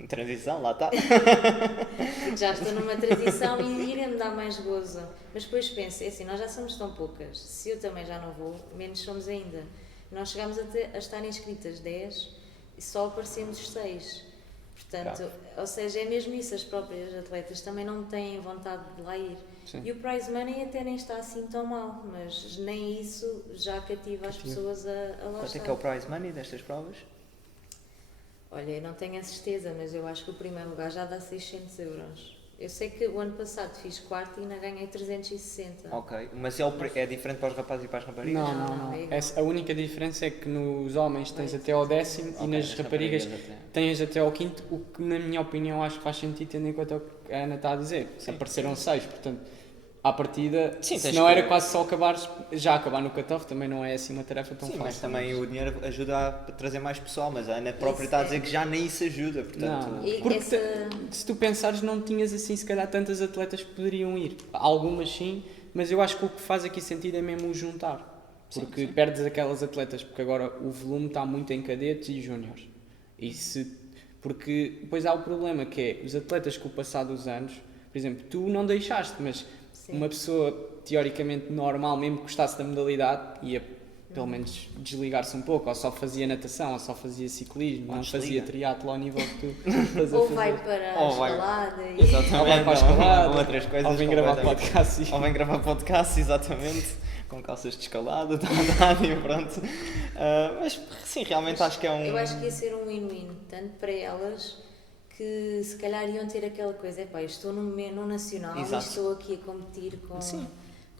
Transição, lá está. porque já estou numa transição e irem-me dar mais gozo. Mas depois penso, é assim, nós já somos tão poucas, se eu também já não vou, menos somos ainda. Nós chegámos a estar inscritas 10 e só aparecemos 6. Portanto, ou seja, é mesmo isso, as próprias atletas também não têm vontade de lá ir. Sim. E o prize money até nem está assim tão mal, mas nem isso já cativa as pessoas a lá Quanto é estar. que é o prize money destas provas? Olha, eu não tenho a certeza, mas eu acho que o primeiro lugar já dá 600 euros. Eu sei que o ano passado fiz quarto e ainda ganhei 360. Ok, mas é diferente para os rapazes e para as raparigas? Não, Não, não, não, não. é igual. A única diferença é que nos homens tens até ao 10º Ok, e nas raparigas até. tens até ao 5º, o que na minha opinião acho que faz sentido tendo em conta o que a Ana está a dizer. Sim. Apareceram 6, portanto, à partida, Sim, se tens não que- era quase só acabares, já acabar no cut-off também não é assim uma tarefa tão Sim, fácil. mas também o dinheiro ajuda a trazer mais pessoal, mas a Ana própria está a dizer que já nem isso ajuda, portanto... Não, E porque essa- se tu pensares não tinhas assim se calhar tantas atletas que poderiam ir. Algumas sim, mas eu acho que o que faz aqui sentido é mesmo o juntar. Porque perdes aquelas atletas, porque agora o volume está muito em cadetes e júniores. Porque depois há o problema que é os atletas com o passar dos anos, por exemplo, tu não deixaste, mas Sim. uma pessoa teoricamente normal, mesmo que gostasse da modalidade, ia pelo menos desligar-se um pouco, ou só fazia natação, ou só fazia ciclismo, Ou não desliga. fazia triatlo ao nível que tu estás a Ou fazer. vai para a Ou vai- escalada e... Exatamente, Ou vai para a ou escalada, outras coisas ou vem gravar completamente- podcast e- Ou vem gravar podcast, exatamente, com calças de escalada, e pronto. Mas sim, realmente acho que é um... Eu acho que ia ser um win-win, tanto para elas que se calhar iam ter aquela coisa, epá, eu estou num nacional Exato. e estou aqui a competir Sim.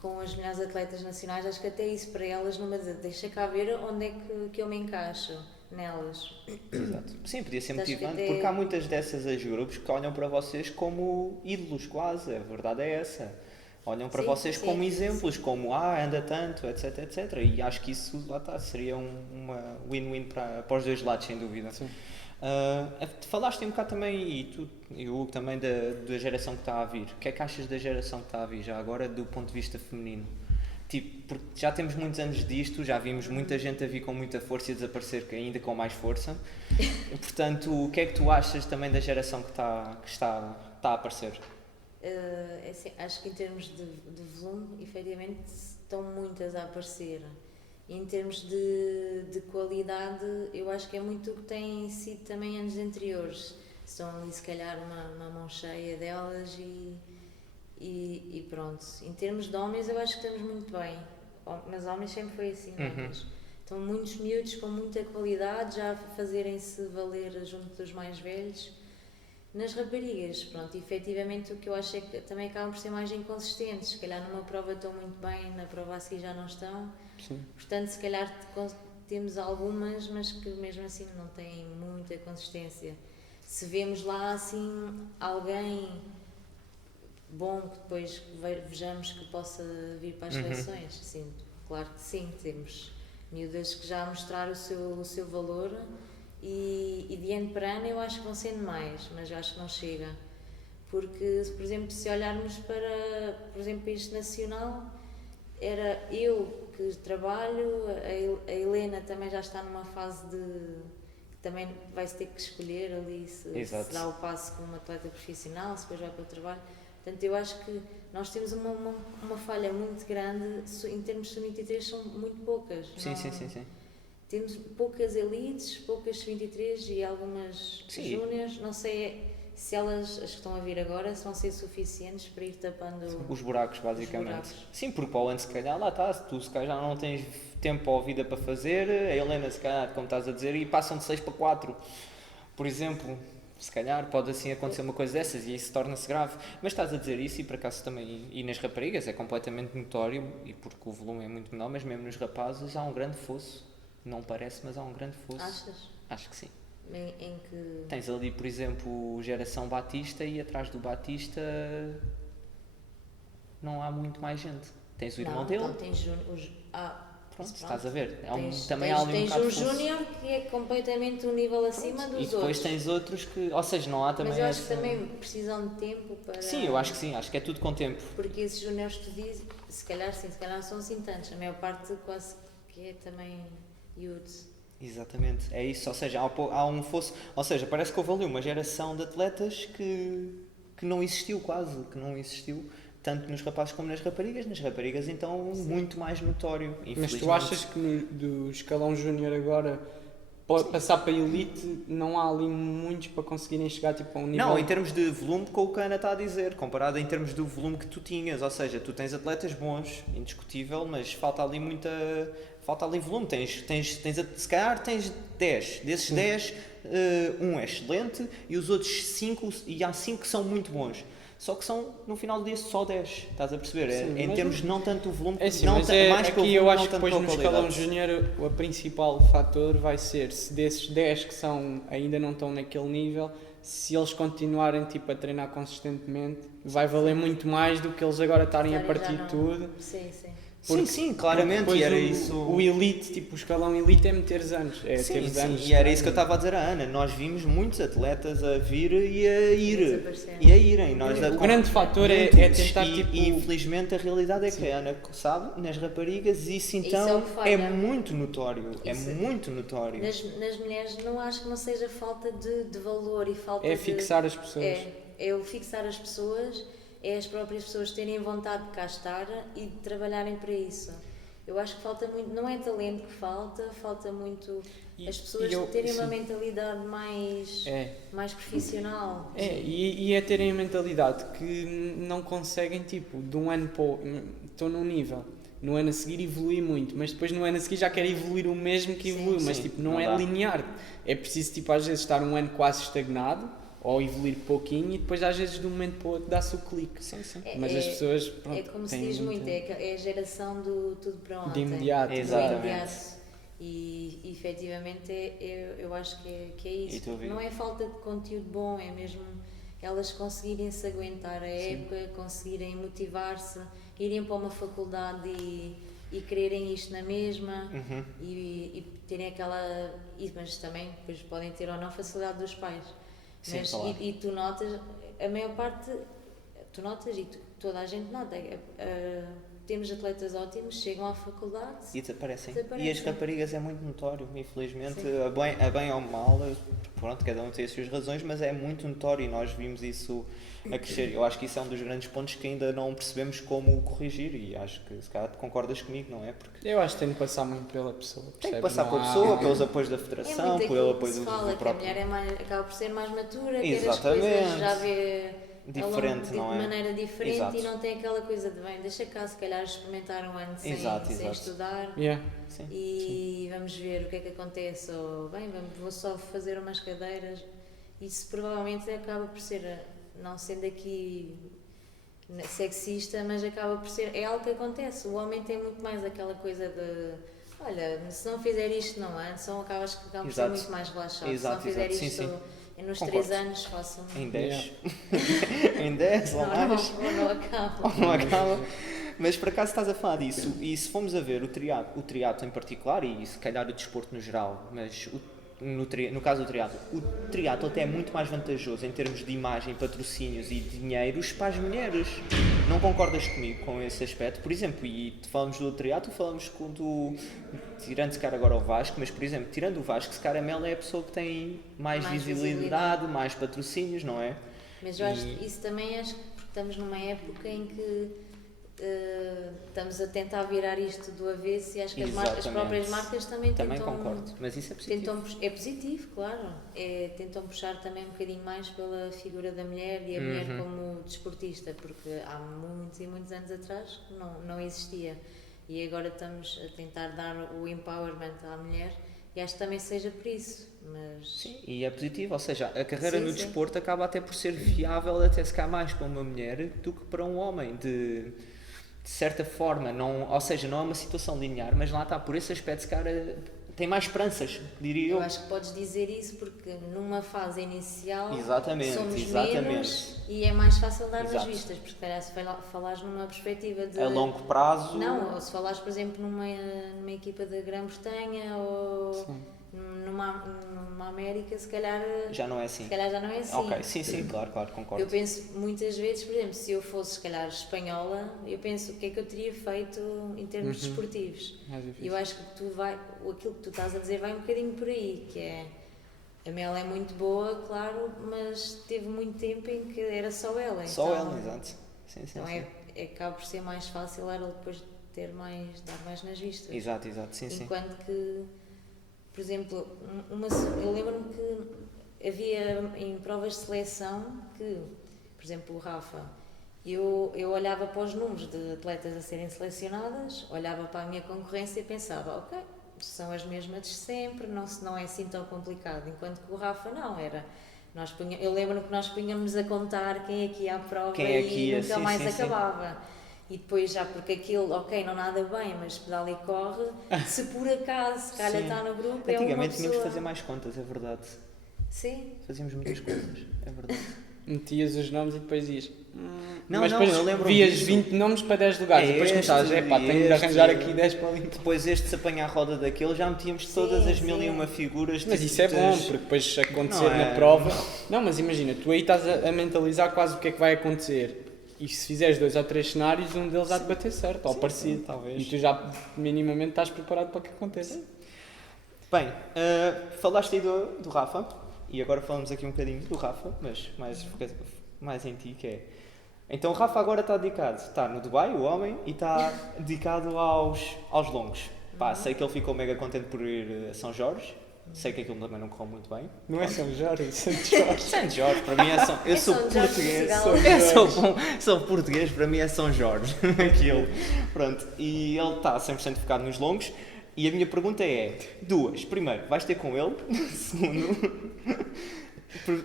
com as melhores atletas nacionais, acho que até isso para elas, deixa cá ver onde é que eu me encaixo. nelas. Exato. Sim, podia ser Acho que motivante, até- porque há muitas dessas grupos que olham para vocês como ídolos quase, a verdade é essa. Olham para Sim, vocês sim, como sim. exemplos, como anda tanto, etc, etc. E acho que isso, lá está, seria uma win-win para os dois lados, sem dúvida. Sim. Falaste um bocado também, e tu e o Hugo também, da geração que está a vir. O que é que achas da geração que está a vir, já agora, do ponto de vista feminino? Tipo, porque já temos muitos anos disto, já vimos muita gente a vir com muita força e a desaparecer ainda com mais força. Portanto, o que é que tu achas também da geração que está a aparecer? É assim, acho que em termos de volume, efetivamente, estão muitas a aparecer. E em termos de qualidade, eu acho que é muito o que tem sido também anos anteriores. Estão ali, se calhar, uma mão cheia delas e pronto. Em termos de homens, eu acho que estamos muito bem. Mas homens sempre foi assim, não é? Mas estão muitos miúdos com muita qualidade, já a fazerem-se valer junto dos mais velhos. Nas raparigas, pronto, efetivamente o que eu acho é que também acabam por ser mais inconsistentes. Se calhar numa prova estão muito bem, na prova a seguir já não estão. Sim. Portanto, se calhar temos algumas, mas que mesmo assim não têm muita consistência. Se vemos lá assim alguém bom que depois vejamos que possa vir para as seleções, sim, claro que sim, temos miúdas que já mostraram o seu valor. E de ano para ano eu acho que vão sendo mais, mas acho que não chega. Porque, por exemplo, se olharmos para, por exemplo, este nacional, era eu que trabalho, a Helena também já está numa fase que também vai-se ter que escolher ali se dá o passo como atleta profissional, se depois vai para o trabalho. Portanto, eu acho que nós temos uma falha muito grande, em termos de sub-23 são muito poucas. Sim. Temos poucas elites, poucas 23 e algumas júniores. Não sei se elas, as que estão a vir agora, vão ser suficientes para ir tapando os buracos, basicamente. Os buracos. Sim, porque para o ano, se calhar, lá está. Tu, se calhar, já não tens tempo ou vida para fazer. A Helena, se calhar, como estás a dizer, e passam de 6 para 4. Por exemplo, se calhar, pode assim acontecer uma coisa dessas e isso torna-se grave. Mas estás a dizer isso e, por acaso, também, e nas raparigas, é completamente notório, e porque o volume é muito menor, mas mesmo nos rapazes há um grande fosso. Não parece, mas há um grande fosso. Achas? Acho que sim. Em que... Tens ali, por exemplo, geração Batista e atrás do Batista não há muito mais gente. Tens o irmão dele. Então tens Pronto, estás a ver. Também há ali um bocado de fosso. Tens um júnior que é completamente um nível acima dos outros. E depois tens outros que... Ou seja, não há também... Mas eu acho que também precisam de tempo para... Sim, eu acho que sim. Acho que é tudo com tempo. Porque esses júniores que tu dizes, se calhar sim, se calhar não são assim tantos. A maior parte quase que é também... Exatamente, é isso, ou seja, há um fosso, ou seja, parece que houve ali uma geração de atletas que não existiu quase, que não existiu, tanto nos rapazes como nas raparigas então muito mais notório, Mas tu achas que do escalão júnior agora, passar para a elite, não há ali muitos para conseguirem chegar tipo, a um nível... Não, em termos de volume, com o que a Ana está a dizer, comparado em termos do volume que tu tinhas, ou seja, tu tens atletas bons, indiscutível, mas falta ali volume, se calhar tens 10, desses 10, um é excelente e os outros 5, e há 5 que são muito bons. Só que são, no final do dia, só 10, estás a perceber? Sim, em termos não tanto o volume, é sim, não mas mais que o volume, eu acho não que tanto depois pela no escalão qualidade. júnior o principal fator vai ser se desses 10 que ainda não estão naquele nível, se eles continuarem tipo, a treinar consistentemente, vai valer muito mais do que eles agora estarem a partir de tudo. Sim. Sim, claramente, e era isso... O elite, tipo, o escalão elite é meter anos. É ter anos. E era isso que eu estava a dizer à Ana. Nós vimos muitos atletas a vir e a irem. O grande fator é tentar, e infelizmente a realidade é que a Ana sabe, nas raparigas, isso então é muito notório. Muito notório. Nas mulheres não acho que não seja falta de valor e falta de... fixar as pessoas. É o fixar as pessoas, é as próprias pessoas terem vontade de cá estar e de trabalharem para isso. Eu acho que falta muito, não é talento que falta muito as pessoas terem uma mentalidade mais profissional. E é terem a mentalidade que não conseguem, tipo, de um ano para o outro, estou num nível, no ano a seguir evolui muito, mas depois no ano a seguir já quero evoluir o mesmo que evoluiu, mas tipo, não é linear. É preciso, tipo, às vezes estar um ano quase estagnado, ou evoluir pouquinho e depois às vezes de um momento para o outro dá-se o clique. Mas as pessoas, pronto, é como se diz muito, é a geração do tudo para ontem. De imediato. Exatamente. E efetivamente eu acho que é E isso. tu, Vivi? Não é falta de conteúdo bom, é mesmo elas conseguirem se aguentar a época, conseguirem motivar-se, irem para uma faculdade e quererem isto na mesma e terem aquela. Mas também depois podem ter ou não facilidade dos pais. Sim, Mas, claro. e tu notas, a maior parte, tu notas e toda a gente nota, temos atletas ótimos, chegam à faculdade E desaparecem. Desaparecem. E as raparigas é muito notório, infelizmente, Sim. a bem ou mal, pronto, cada um tem as suas razões, mas é muito notório e nós vimos isso a crescer. Eu acho que isso é um dos grandes pontos que ainda não percebemos como corrigir e acho que se calhar concordas comigo, não é? Porque Eu acho que tem de passar muito pela pessoa. tem que percebes? passar Não pela há- pessoa, pelos apoios da É federação, muito pelo aquilo que apoio se do fala, que a próprio... mulher acaba por ser mais matura, ter as Exatamente. coisas já vê Diferente, não é? de maneira diferente Exato. e não tem aquela coisa de bem, deixa cá se calhar experimentar um ano sem Exato. estudar Yeah. Sim. e vamos ver o que é que acontece, ou bem, vou só fazer umas cadeiras. Isso provavelmente acaba por ser, não sendo aqui sexista, mas acaba por ser, é algo que acontece. O homem tem muito mais aquela coisa de, olha, se não fizer isto não antes, só acabas por ser Exato. muito mais relaxado. Exato, se não fizer exato. Sim, isto sim. nos Concordo. 3 anos, faço Em 10. em 10 ou não, mais. não acaba. Não acaba. Mas por acaso estás a falar disso, e se formos a ver o triatlo em particular, e se calhar o desporto no geral, mas no caso do triatlo, o triatlo até é muito mais vantajoso em termos de imagem, patrocínios e dinheiros para as mulheres. Não concordas comigo com esse aspecto? Por exemplo, e falamos do triatlo, falamos tirando se calhar agora o Vasco, mas por exemplo, tirando o Vasco, se calhar a Mel é a pessoa que tem mais visibilidade, mais patrocínios, não é? Mas eu acho que isso também acho que porque estamos numa época em que estamos a tentar virar isto do avesso e acho que as Exatamente. próprias marcas também Também tentam. concordo, mas isso é positivo. É positivo, claro. Tentam puxar também um bocadinho mais pela figura da mulher e a mulher como desportista, porque há muitos e muitos anos atrás não existia. E agora estamos a tentar dar o empowerment à mulher e acho que também seja por isso. Mas Sim, e é positivo, ou seja, a carreira Sim, no sim. desporto acaba até por ser viável até se calhar mais para uma mulher do que para um homem, de certa forma, não, ou seja, não é uma situação linear, mas lá está, por esse aspecto se calhar tem mais esperanças, diria eu eu. acho que podes dizer isso porque numa fase inicial Exatamente, somos exatamente. menos e é mais fácil dar Exato. as vistas, porque se calhar se falares numa perspectiva de... A longo prazo, Não, ou se falares, por exemplo, numa equipa da Grã-Bretanha ou numa América, se calhar já não é assim. se calhar já não é assim. Ok, sim, claro, concordo. Eu penso muitas vezes, por exemplo, se eu fosse, se calhar, espanhola, eu penso o que é que eu teria feito em termos desportivos. Mais difícil. E eu acho que aquilo que tu estás a dizer vai um bocadinho por aí, que é, a Mel é muito boa, claro, mas teve muito tempo em que era só ela. Só então, ela, exato. Sim, Então sim. acaba por ser mais fácil ela depois dar mais nas vistas. Exato, sim. Enquanto que, por exemplo, eu lembro-me que havia em provas de seleção que, por exemplo, o Rafa, eu olhava para os números de atletas a serem selecionadas, olhava para a minha concorrência e pensava, ok, são as mesmas de sempre, não é assim tão complicado. Enquanto que o Rafa não, era... eu lembro que nós punhamos a contar quem é que ia à prova e nunca mais acabava. E depois já porque aquilo, ok, não nada bem, mas pedala e corre, se por acaso se calhar está no grupo, é uma Antigamente pessoa... tínhamos de fazer mais contas, é verdade. Sim. Fazíamos muitas coisas, é verdade. Metias os nomes e depois ias. Não, mas não, depois eu lembro-me vias disso. 20 nomes para 10 lugares e depois começavas, tenho de arranjar aqui 10 para ali. Depois este se apanha a roda daquele, já metíamos todas as mil e uma figuras. Mas tipo, isso é bom, porque depois se acontecer Não é- na prova... Não, mas imagina, tu aí estás a mentalizar quase o que é que vai acontecer. E se fizeres 2 ou 3 cenários, um deles há de bater certo, ou parecido. talvez. E tu já minimamente estás preparado para que aconteça. Bem, falaste aí do Rafa, e agora falamos aqui um bocadinho do Rafa, mas mais em ti, que é... Então o Rafa agora está no Dubai, o homem, e está dedicado aos longos. Pá, sei que ele ficou mega contente por ir a São Jorge, sei que aquilo também não correu muito bem. Não é São Jorge, é Santo Jorge. São Jorge, para mim é São... Eu sou São Jorge de português. Portugal. Sou português, para mim é São Jorge. Aquilo. Pronto. E ele está 100% focado nos longos. E a minha pergunta é 2. Primeiro, vais ter com ele? Segundo,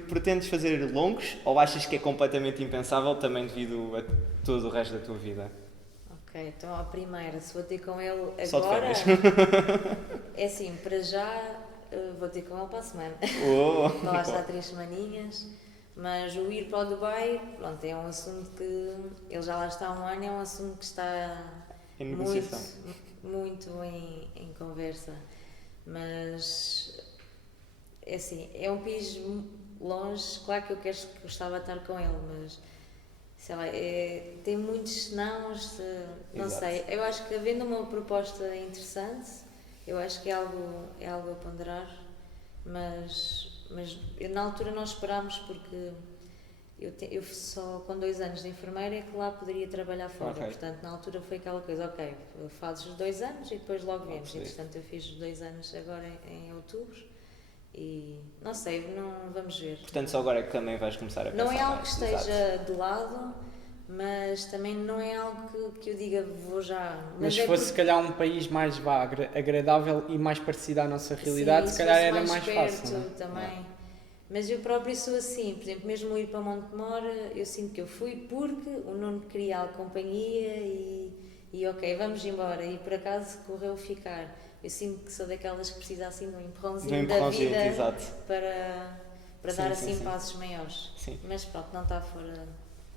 pretendes fazer longos ou achas que é completamente impensável também devido a todo o resto da tua vida? Ok. Ok, então a primeira, se vou ter com ele Só de agora, férias. é assim, para já vou ter com ele para a semana. Oh, Vou lá estar 3 semaninhas, mas o ir para o Dubai, pronto, é um assunto que ele já lá está há um ano, é um assunto que está em negociação. muito em conversa, mas é assim, é um país longe, claro que eu gostava de estar com ele, mas sei lá, tem muitos senãos, não Exato. sei, eu acho que havendo uma proposta interessante, eu acho que é algo a ponderar, mas na altura nós esperámos porque eu só com 2 anos de enfermeira é que lá poderia trabalhar fora, Ok. portanto na altura foi aquela coisa, ok, fazes os 2 anos e depois logo vemos, Sim. entretanto eu fiz os 2 anos agora em outubro e não sei, vamos ver. Portanto, só agora é que também vais começar a pensar Não é algo que mais. esteja Exato. de lado, mas também não é algo que eu diga vou já. Mas se é fosse se porque- calhar um país mais agradável e mais parecido à nossa realidade, Sim, se calhar fosse era mais perto fácil. Não é? também. Mas eu própria sou assim, por exemplo, mesmo ir para Montemor, eu sinto que eu fui porque o Nuno queria a companhia e ok, vamos embora. E por acaso correu ficar. Eu sinto que sou daquelas que precisa assim de um Do empurrãozinho da empurrãozinho, vida exato. para Sim, dar sim, assim sim. passos maiores. Sim. Mas pronto, não está fora.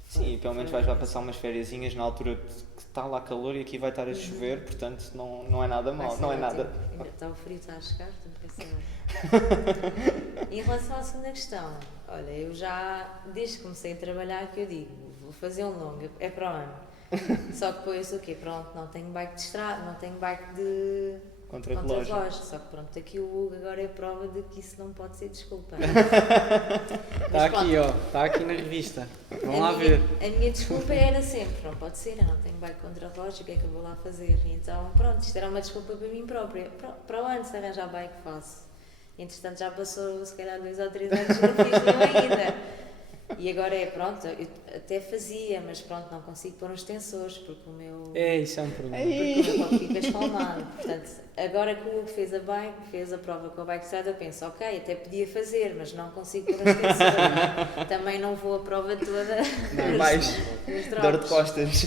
Sim, e pelo menos vais lá passar umas fériasinhas na altura que está lá calor e aqui vai estar a chover, portanto não é nada Vai mal, ser não é ótimo. nada. Ainda está o frio, está a chegar, portanto vai ser ótimo. Em relação à segunda questão, olha, eu já, desde que comecei a trabalhar, que eu digo, vou fazer um longo, é para o ano. Só que depois o quê? Pronto, não tenho bike de estrada, não tenho bike de Contra-relógio. contra-relógio. Só que pronto, aqui o Hugo agora é prova de que isso não pode ser desculpa. Está aqui, ó, está aqui na revista. Vão lá ver. A minha desculpa era sempre, não pode ser, eu não tenho bike contra-relógio, o que é que eu vou lá fazer? E então, pronto, isto era uma desculpa para mim própria. Para o ano, se arranjar bike, faço. Entretanto, já passou, se calhar, 2 ou 3 anos e não fiz nenhum ainda. E agora é, pronto, eu até fazia, mas pronto, não consigo pôr uns tensores, porque o meu... É, isso é um problema. Porque o meu copo fica espalmado. Portanto, agora que o Hugo fez a bike, fez a prova com a bike estrada, eu penso, ok, até podia fazer, mas não consigo pôr uns tensores. Também não vou a prova toda Não, Mais nos dor de drops. costas.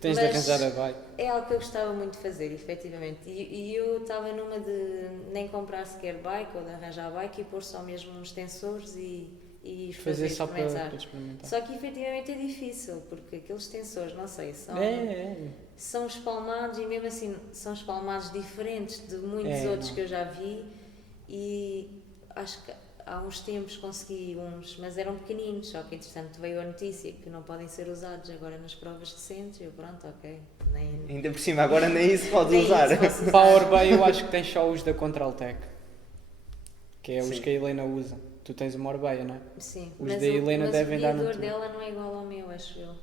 Tens de Mas- arranjar a bike. É algo que eu gostava muito de fazer, efetivamente. E eu estava numa de nem comprar sequer bike ou de arranjar bike e pôr só mesmo uns tensores e Fazer só para experimentar. experimentar. Só que efetivamente é difícil, porque aqueles tensores, não sei, É. são espalmados e mesmo assim são espalmados diferentes de muitos É, outros não. que eu já vi e acho que há uns tempos consegui uns, mas eram pequeninos, só que entretanto veio a notícia que não podem ser usados agora nas provas recentes, eu pronto, ok, nem... Ainda por cima, agora nem isso podes nem usar. isso posso usar. Powerbay eu acho que tens só os da Contraltec. Que é os Sim. que a Helena usa. Tu tens uma Orbeia, não é? Sim, Os mas da Helena mas devem o dar no guiador teu. dela não é igual ao meu, acho eu.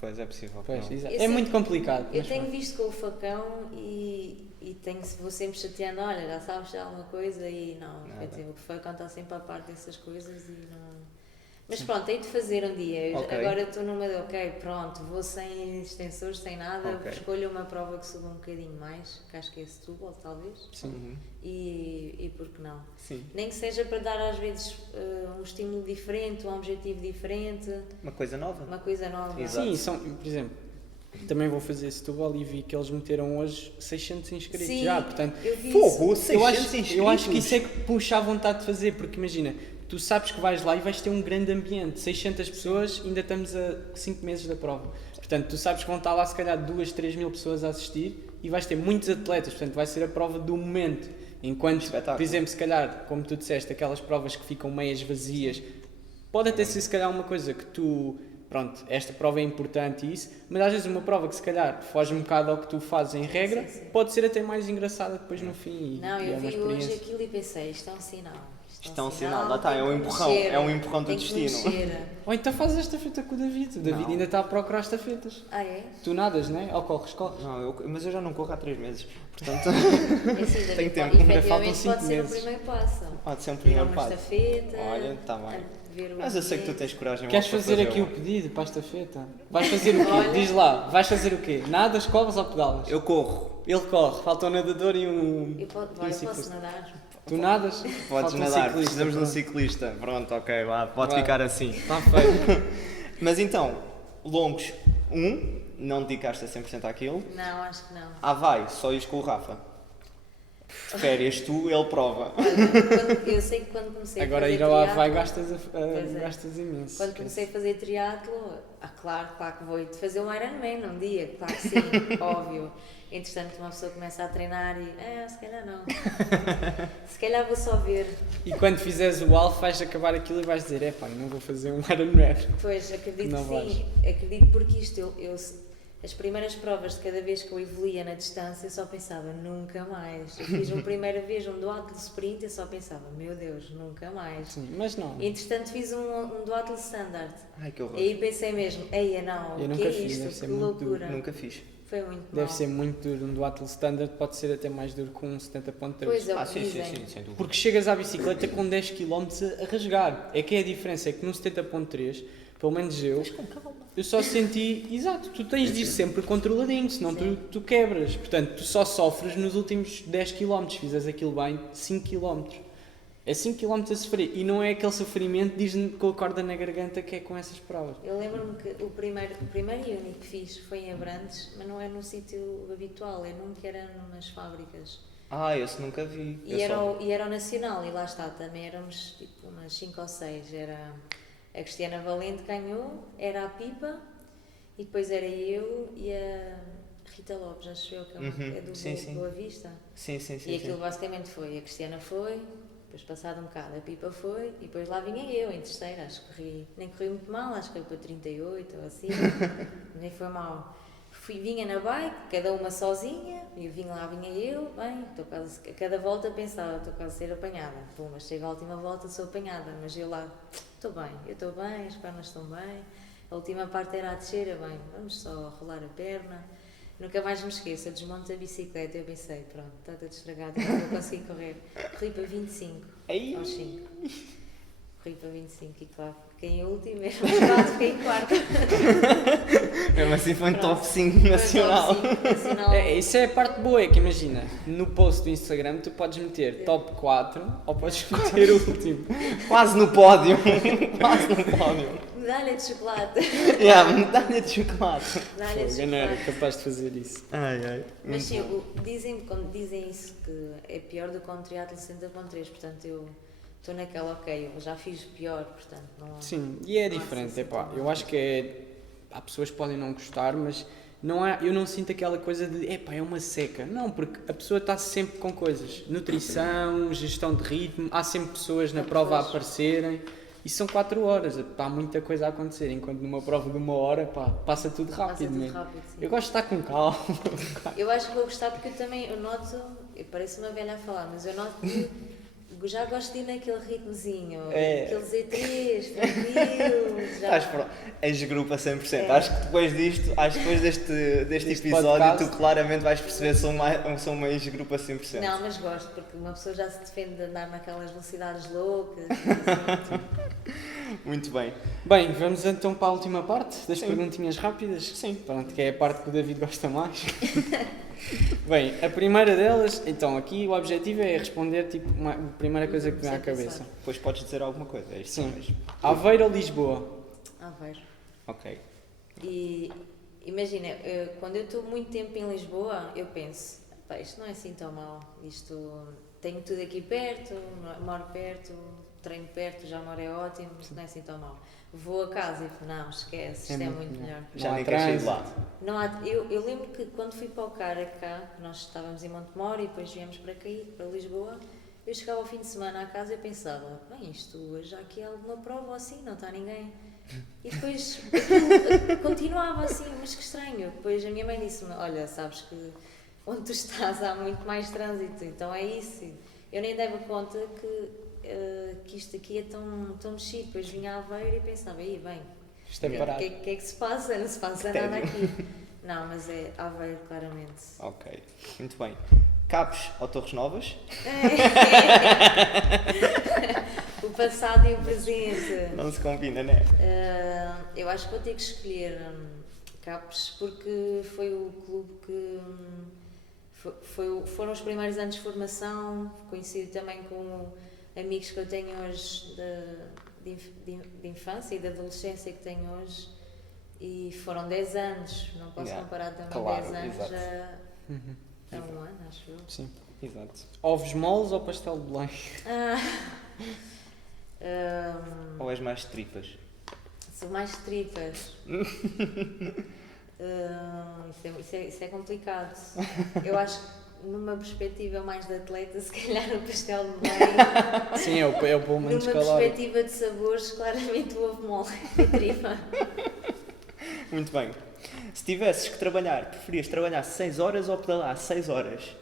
Pois é possível. Pois, não. exato. Eu É sei- muito complicado. Eu mas tenho pronto. visto com o facão e vou sempre chateando, olha, já sabes de alguma coisa e não, Nada. quer dizer, o facão está sempre a par dessas coisas e não... Mas pronto, hei de fazer um dia. Ok. Agora estou numa de, ok, pronto, vou sem extensores, sem nada, Ok. escolho uma prova que suba um bocadinho mais, que acho que é Setúbal, talvez, Sim. Uhum. e por que não? Sim. Nem que seja para dar às vezes um estímulo diferente, um objetivo diferente, Uma coisa nova. uma coisa nova. Exato. Sim, são, por exemplo, também vou fazer Setúbal e vi que eles meteram hoje 600 inscritos Sim, já, portanto, eu vi Fogo, isso. 600 eu acho que inscritos. isso é que puxa a vontade de fazer, porque imagina, tu sabes que vais lá e vais ter um grande ambiente, 600 pessoas, ainda estamos a 5 meses da prova. Portanto, tu sabes que vão estar lá se calhar 2, 3 mil pessoas a assistir e vais ter muitos atletas, portanto vai ser a prova do momento. Enquanto, Espetáculo. por exemplo, se calhar, como tu disseste, aquelas provas que ficam meias vazias, pode até ser se calhar uma coisa que tu, pronto, esta prova é importante e isso, mas às vezes uma prova que se calhar foge um bocado ao que tu fazes em regra, sim. pode ser até mais engraçada depois no fim e, Não, e é eu uma vi hoje experiência. aquilo e pensei, isto é um sinal. Isto é um sinal, lá está, é um tem que empurrão, mexer, é um empurrão do tem que destino. mexer. Ou então fazes esta fita com o David. O David Não. ainda está a procurar estafetas. Ah, é? Tu nadas, não é? Ou corres? Não, mas eu já não corro há 3 meses. Portanto, É assim, David, Tem tempo, ainda faltam efetivamente 5 pode ser o meses. primeiro passo. pode ser um Virar primeiro uma passo. estafeta. Olha, está bem. Ver o Mas eu sei que tu ambiente. tens coragem Queres para fazer aqui o um. pedido para a estafeta? Vais fazer o quê? Olha. Diz lá, vais fazer o quê? Nadas, corres ou pedalas? Eu corro. Ele corre, falta um nadador e um. Eu posso, e um olha, eu posso ciclista. nadar. Tu nadas? Podes Falta um nadar, ciclista, precisamos de um pronto. ciclista. Pronto, ok, lá, pode Vai. ficar assim. Está feito. Mas então, longos 1 não dedicaste a 100% àquilo. Não, acho que não. Vai, só ires com o Rafa. De férias tu, ele prova. Eu sei que quando comecei Agora a fazer ir ao Havaí triatlo, gastas imenso. quando comecei a fazer triatlo, claro que vou fazer um Ironman num dia, claro que sim, óbvio. Entretanto, uma pessoa começa a treinar e, se calhar não. Se calhar vou só ver. E quando fizeres o Alfa vais acabar aquilo e vais dizer, não vou fazer um Ironman. Pois, acredito Não que sim. Acredito porque isto, as primeiras provas de cada vez que eu evoluía na distância, eu só pensava, nunca mais. Eu fiz uma primeira vez um duatlo sprint, eu só pensava, meu Deus, nunca mais. Sim, mas não. Entretanto, fiz um duatlo standard. Ai, que horror. E aí pensei mesmo, não, Eu o que nunca é fiz, isto? deve ser Que muito loucura. Nunca fiz. Foi muito Deve mal. ser muito duro. Um duatlo standard pode ser até mais duro que um 70.3. Pois é, o que Sim, dizem. sem dúvida. Porque chegas à bicicleta com 10 km a rasgar. É que é a diferença, é que num 70.3, pelo menos eu só senti... Exato, tu tens de ir sempre controladinho, senão tu quebras. Portanto, tu só sofres nos últimos 10 km, se fizeres aquilo bem, 5 km. É 5 km a sofrer. E não é aquele sofrimento, diz-me com a corda na garganta, que é com essas provas. Eu lembro-me que o primeiro e único que fiz foi em Abrantes, mas não é num sítio habitual, é num que era nas fábricas. Esse nunca vi. E era o nacional, e lá está, também éramos tipo umas 5 ou 6. Era a Cristiana Valente ganhou, era a Pipa, e depois era eu e a Rita Lopes, acho eu, que é do Boa Vista. Sim. E aquilo basicamente foi, a Cristiana foi, depois passado um bocado a Pipa foi, e depois lá vinha eu em terceira, acho que nem corri muito mal, acho que foi para 38 ou assim, nem foi mal. Vinha na bike, cada uma sozinha, e vinha eu, bem, a cada volta pensava, estou quase a ser apanhada. Pô, mas chega à última volta, sou apanhada, mas eu lá, estou bem, as pernas estão bem. A última parte era a descer, bem, vamos só rolar a perna. Nunca mais me esqueço, eu desmonto a bicicleta, eu pensei, pronto, está tudo estragado, não vou conseguir correr. Corri para 25, aos 5. Corri para 25 e claro, fiquei em último, mesmo fiquei em quarto. Mesmo assim foi um top 5 nacional. Isso é a parte boa, é que imagina, no post do Instagram tu podes meter top 4 ou podes meter o último. Quase no pódio. Medalha de chocolate. Medalha de chocolate. Medalha de Eu não era chocolate. capaz de fazer isso. Mas sim, dizem isso, que é pior do que um triatlo 60.3, portanto eu estou naquela, eu já fiz pior, portanto não... Sim, e é diferente, eu acho que há pessoas que podem não gostar, mas eu não sinto aquela coisa de, é uma seca. Não, porque a pessoa está sempre com coisas, nutrição, gestão de ritmo, há sempre pessoas na prova a aparecerem, e são 4 horas, há muita coisa a acontecer, enquanto numa prova de 1 hora, passa tudo rápido. Eu gosto de estar com calma. Eu acho que vou gostar porque eu noto, parece uma velha a falar, mas eu noto que já gosto de ir naquele ritmozinho, aquele Z3, tranquilo. És grupo a 100%. Acho que depois deste episódio, podcast, tu claramente vais perceber que sou uma ex-grupo a 100%. Não, mas gosto, porque uma pessoa já se defende de andar naquelas velocidades loucas. Muito bem. Bem, vamos então para a última parte das perguntinhas rápidas. Sim. Pronto, que é a parte que o David gosta mais. Bem, a primeira delas, então aqui o objetivo é responder a primeira coisa que vem à cabeça. Depois podes dizer alguma coisa, é isto Sim. mesmo. Aveiro ou Lisboa? Aveiro. Ok. E imagina, quando eu estou muito tempo em Lisboa, eu penso, isto não é assim tão mal, tenho tudo aqui perto, moro perto, treino perto, já moro é ótimo, isto não é assim tão mal. Vou a casa e não, esquece, isto é muito melhor. Já nem queres sair de lá. Não há, eu lembro que quando fui para o CAR cá, nós estávamos em Montemor e depois viemos para Lisboa, eu chegava ao fim de semana à casa e eu pensava, isto hoje há aqui alguma prova ou assim, não está ninguém. E depois continuava assim, mas que estranho. Depois a minha mãe disse-me, olha, sabes que onde tu estás há muito mais trânsito, então é isso. Eu nem dava conta que isto aqui é tão mexido. Depois vinha a Aveiro e pensava, bem, Isto é parado. o que é que se passa? Não se passa nada aqui. Não, mas é Aveiro, claramente. Ok, muito bem. Capes ou Torres Novas? O passado e o presente. Não se combina, não é? Eu acho que vou ter que escolher Capes porque foi o clube que foram os primeiros anos de formação, coincido também com amigos que eu tenho hoje de infância e de adolescência que tenho hoje, E foram 10 anos, não posso comparar também claro, 10 anos exato. a um ano, acho eu. Sim. Exato. Ovos moles ou pastel de Belém? Ou és mais tripas? Sou mais tripas. Isso é complicado. Eu acho que numa perspectiva mais de atleta, se calhar o pastel de Belém. Sim, é o pelo menos Numa calórico. perspectiva de sabores, claramente o ovo mole é tripa. Muito bem. Se tivesses que trabalhar, preferias trabalhar 6 horas ou pedalar 6 horas?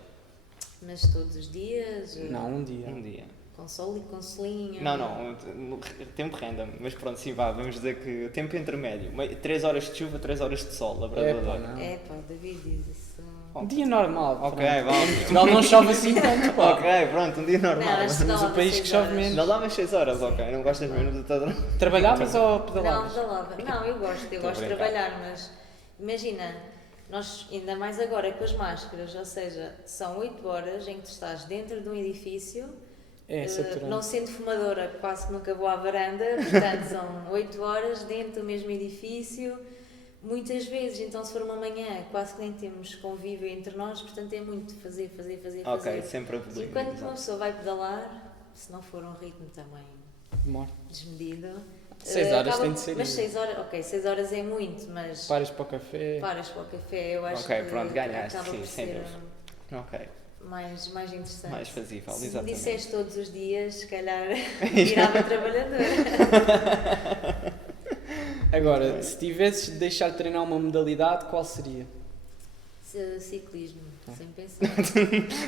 Mas todos os dias, Não, um dia. Um dia. com sol e com solinho. Não, tempo random, mas pronto, sim, vá, vamos dizer que tempo intermédio. 3 horas de chuva, 3 horas de sol, labrador. Não. É pá, David diz isso. Um dia normal. Ok, pronto. vamos. Em Portugal não chove assim tanto, pá. Ok, pronto, um dia normal. Não, acho que Somos dava o país 6 que chove horas. menos. Não lavas 6 horas, ok, não gostas mesmo de todo. Trabalhavas ou Não, pedalavas? pedalava. Não, eu gosto Estou a de brincar. trabalhar, mas imagina, nós, ainda mais agora com as máscaras, ou seja, são 8 horas em que tu estás dentro de um edifício, É, saturante. não sendo fumadora, quase que nunca vou à varanda, portanto são 8 horas dentro do mesmo edifício, muitas vezes, então se for uma manhã, quase que nem temos convívio entre nós, portanto é muito fazer. Ok, sempre a E pedir. quando uma pessoa vai pedalar, se não for um ritmo também Demora. desmedido. 6 horas acaba- tem de ser Mas isso. 6 horas, ok, 6 horas é muito, mas Paras para o café. paras para o café, eu acho Ok, que pronto, ganhaste, acaba sim, por sem ser dúvida. Ok, mais interessante. mais fazível, Se me exatamente. disseste todos os dias, se calhar virava trabalhadora. Agora, se tivesses de deixar de treinar uma modalidade, qual seria? Ciclismo, Ah. sem pensar.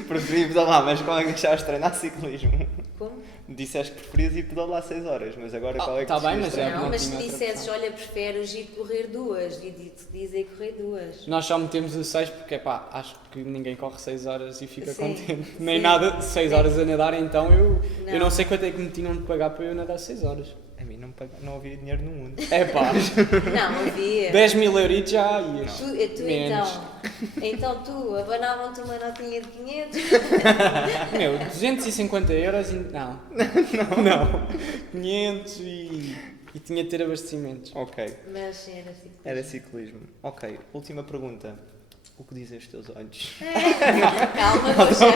Preferi pedalar, mas como é que deixaste de treinar ciclismo? Como? Disseste que preferias ir pedalar 6 horas, mas agora qual é que tá bem, decides mas treinar? não Não, mas se tinha outra dissesses, opção. olha, preferes ir correr 2 e dizer correr 2. Nós só metemos o 6 porque, pá, acho que ninguém corre 6 horas e fica Sim, contente. Nem sim. nada, 6 horas a nadar, então eu Não. não sei quanto é que me tinham de pagar para eu nadar 6 horas. A mim não havia dinheiro no mundo. É pá, Não, havia. 10 mil euritos já ias. Tu Menos. então tu, abanavam-te uma notinha de 500. Meu, 250 euros e... Não. 500 e tinha de ter abastecimentos. Ok, Mas sim, era ciclismo. era ciclismo. Ok, última pergunta. O que dizem os teus olhos? Calma, Rocha.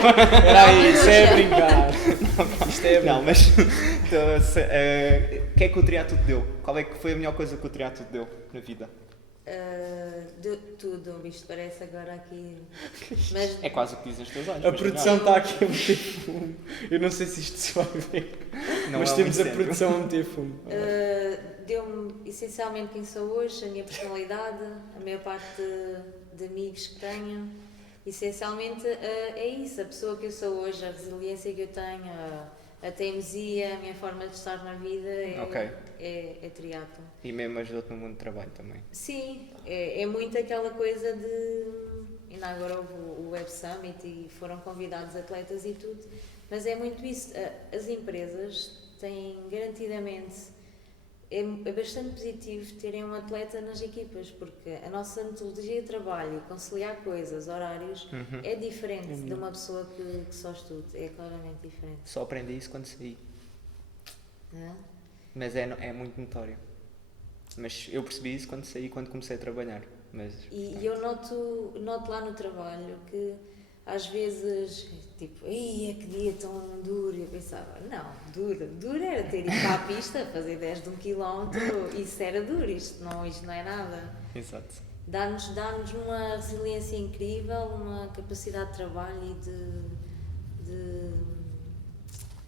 Era aí, isso é brincar. Isto é Não, mas o que é que o triatlo te deu? Qual é que foi a melhor coisa que o triatlo te deu na vida? De tudo, isto parece agora aqui. Mas É quase o que dizem os teus olhos. A mas produção está aqui a meter fumo. Eu não sei se isto se vai ver. não Mas é um temos a incêndio. produção a meter fumo. deu-me essencialmente quem sou hoje, a minha personalidade, a maior parte de amigos que tenho. Essencialmente é isso, a pessoa que eu sou hoje, a resiliência que eu tenho, a teimosia, a minha forma de estar na vida Ok. é triatlo. E mesmo ajudou-te no mundo do trabalho também. Sim, é muito aquela coisa de... Ainda agora houve o Web Summit e foram convidados atletas e tudo, mas é muito isso. As empresas têm garantidamente... É bastante positivo terem um atleta nas equipas, porque a nossa metodologia de trabalho, conciliar coisas, horários, é diferente de uma pessoa que só estuda, é claramente diferente. Só aprendi isso quando saí. Não é? Mas é muito notório. Mas eu percebi isso quando saí, quando comecei a trabalhar. Mas, E eu noto lá no trabalho que às vezes, tipo, ei, é que dia tão duro. Eu pensava, não, duro era ter ido para a pista, fazer 10 de 1 km, isso era duro, isto não é nada. exato. Dá-nos uma resiliência incrível, uma capacidade de trabalho e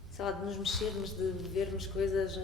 sei lá, de nos mexermos, de vermos coisas.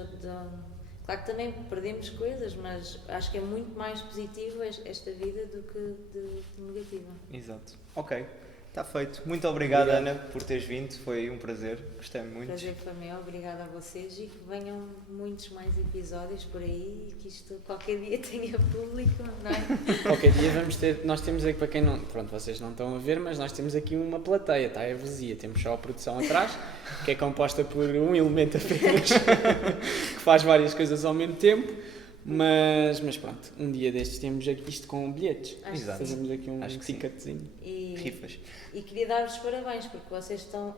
Claro que também perdemos coisas, mas acho que é muito mais positivo esta vida do que de negativa. Exato. Ok. Está feito. Muito obrigado, Ana, por teres vindo. Foi um prazer. Gostei muito. O prazer foi meu, obrigada a vocês e que venham muitos mais episódios por aí e que isto qualquer dia tenha público, não é? Qualquer dia vamos ter, nós temos aqui, para quem não, pronto, vocês não estão a ver, mas nós temos aqui uma plateia, está? É vazia, temos só a produção atrás, que é composta por um elemento apenas, que faz várias coisas ao mesmo tempo, Mas pronto, um dia destes temos aqui isto com bilhetes. Acho Exato. que sim. Fazemos aqui um Acho que sim. ticketzinho. Rifas. E queria dar-vos parabéns, porque vocês estão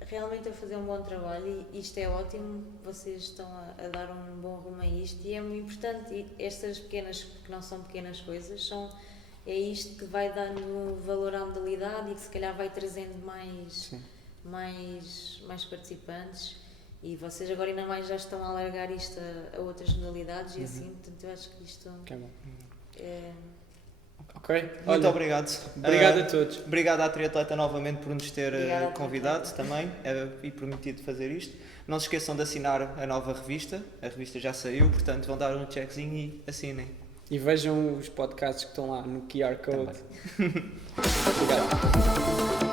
realmente a fazer um bom trabalho e isto é ótimo, vocês estão a dar um bom rumo a isto e é muito importante. E estas pequenas, que não são pequenas coisas, é isto que vai dando valor à modalidade e que se calhar vai trazendo mais participantes. E vocês agora ainda mais já estão a alargar isto a outras modalidades e assim, portanto eu acho que isto Que é bom. é... Ok? Muito Olha, obrigado. obrigado a todos. Obrigado à Triatleta novamente por nos ter Obrigada à convidado também e permitido fazer isto. Não se esqueçam de assinar a nova revista. A revista já saiu, portanto vão dar um checkzinho e assinem. E vejam os podcasts que estão lá no QR Code. Também. Obrigado.